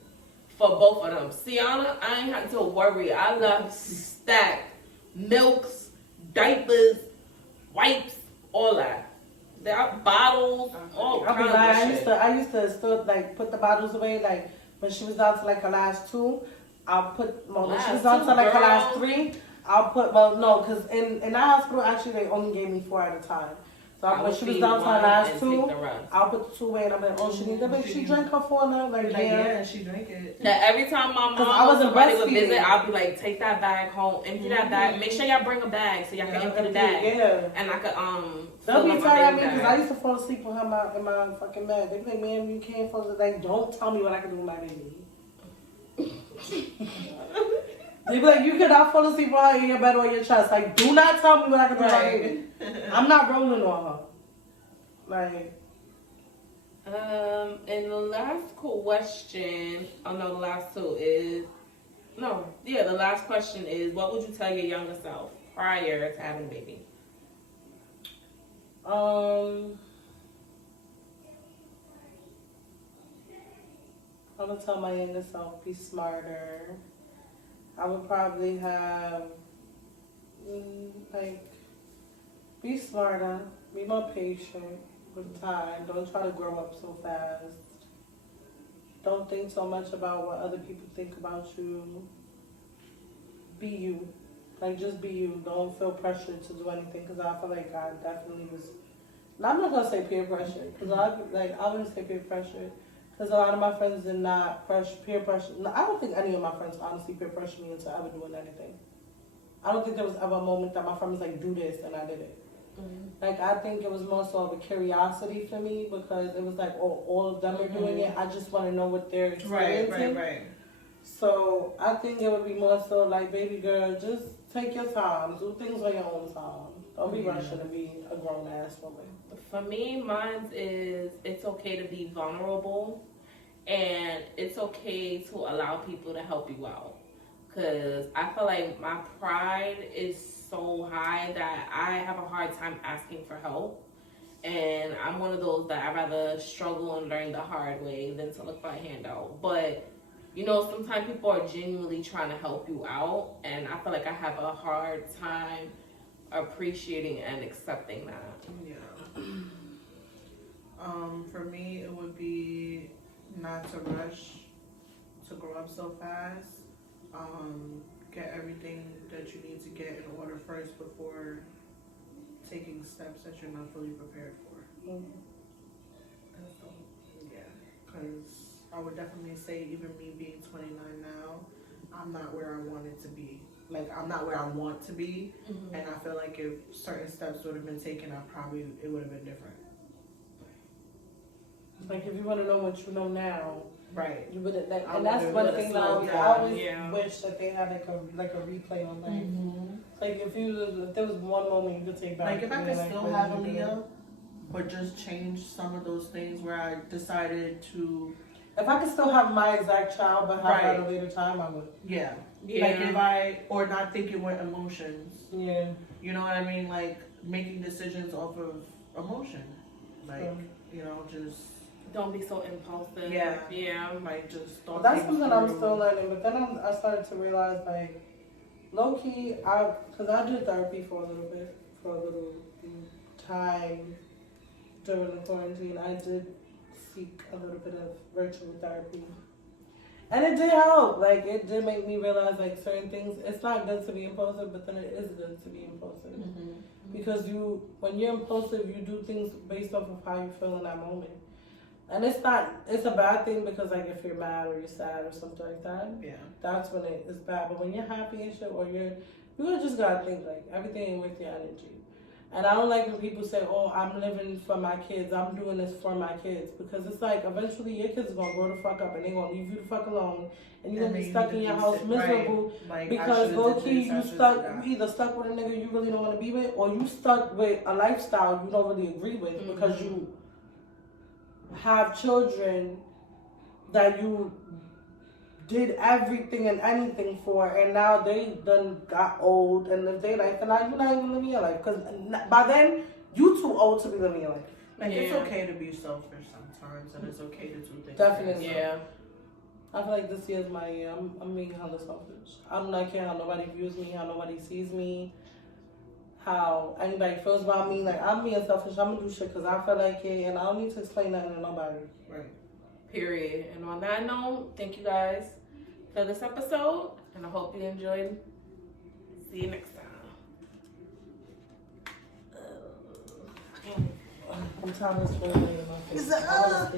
For both of them. Sienna, I ain't had to worry. I left stacked. Milks, diapers, wipes, all that. There are bottles, all I'll be kinds lying. of shit. I used to still like put the bottles away. Like when she was down to like her last 2, I'll put. Well, when she was Last down to 2, like her last girl. 3, I'll put. Well, no, because in that hospital actually they only gave me 4 at a time. So I when would she was feed down to her one last and 2, take the rest. I'll put the 2 away and I'm like, oh, she needs that. But she drank her 4 now. Like, Like, yeah. yeah, she drank it. Now, every time my 'Cause mom I or wasn't somebody would breastfeeding. visit, I'll be like, take that bag home, empty that bag. Make sure y'all bring a bag so y'all can empty the bag. Yeah. And I could They'll fill be up tired my at me baby because I bag. used to fall asleep with her in my fucking bed. They be like, man, you can't fall asleep. Like, don't tell me what I can do with my baby. They be like, you cannot fall asleep with her in your bed or your chest. Like, do not tell me what I can do with my baby. I'm not rolling on her. Like, And the last question, the last 2 is, the last question is, what would you tell your younger self prior to having a baby? I'm gonna tell my younger self, be smarter. I would probably have, be smarter, be more patient with time. Don't try to grow up so fast. Don't think so much about what other people think about you. Be you. Like, just be you. Don't feel pressured to do anything, because I feel like I definitely was, I'm not gonna say peer pressure, because I wouldn't say peer pressure. Because a lot of my friends did not peer pressure. No, I don't think any of my friends honestly peer pressured me into ever doing anything. I don't think there was ever a moment that my friend was like, do this, and I did it. Like, I think it was more so of a curiosity for me, because it was like, all of them are doing it. I just want to know what they're experiencing. Right. So I think it would be more so like, baby girl, just take your time. Do things on your own time. Don't be rushing to be a grown-ass woman. For me, mine is, it's okay to be vulnerable and it's okay to allow people to help you out. Cause I feel like my pride is so high that I have a hard time asking for help. And I'm one of those that I'd rather struggle and learn the hard way than to look for a handout. But, you know, sometimes people are genuinely trying to help you out. And I feel like I have a hard time appreciating and accepting that. Yeah. For me, it would be not to rush to grow up so fast. Get everything that you need to get in order first before taking steps that you're not fully prepared for. Yeah, because I would definitely say, even me being 29 now, I'm not where I wanted to be. Like, I'm not where I want to be, and I feel like if certain steps would have been taken, it would have been different. Like, if you want to know what you know now, right? You would have. And that's one thing that I always wish that they had like a replay on that. Like, if there was one moment you could take back. Like, if I could still have Aaliyah, but just change some of those things where I decided to. If I could still have my exact child, but have at a later time, I would. Yeah. Like, or not thinking with emotions. Yeah. You know what I mean? Like, making decisions off of emotion. Like, you know, just. Don't be so impulsive. Yeah. Yeah. Like, just don't. That's something I'm still learning. But then I started to realize, like, low key, because I did therapy for a little time during the quarantine. I did seek a little bit of virtual therapy. And it did help. Like, it did make me realize, like, certain things, it's not good to be impulsive, but then it is good to be impulsive. Because when you're impulsive, you do things based off of how you feel in that moment. And it's a bad thing because, like, if you're mad or you're sad or something like that, that's when it is bad. But when you're happy and shit, or you just gotta think, like, everything ain't with your energy. And I don't like when people say, oh, I'm living for my kids, I'm doing this for my kids. Because it's like, eventually your kids are gonna grow the fuck up and they're gonna leave you the fuck alone. And you're gonna be stuck in your house miserable. Like, because low-key, you either stuck with a nigga you really don't want to be with, or you stuck with a lifestyle you don't really agree with because you have children that you did everything and anything for, and now they done got old and live their life, and now you're not even living your life, because by then you too old to be living your life. Like, it's okay to be selfish sometimes, and it's okay to do things. Definitely. Yeah. I feel like this year is my year. I'm being hella selfish. I'm not caring how nobody views me, how nobody sees me, how anybody feels about me. Like, I'm being selfish. I'm gonna do shit because I feel like it, and I don't need to explain nothing to nobody. Right. Period. And on that note, thank you guys for this episode, and I hope you enjoyed. See you next time. I'm tired of this in my face.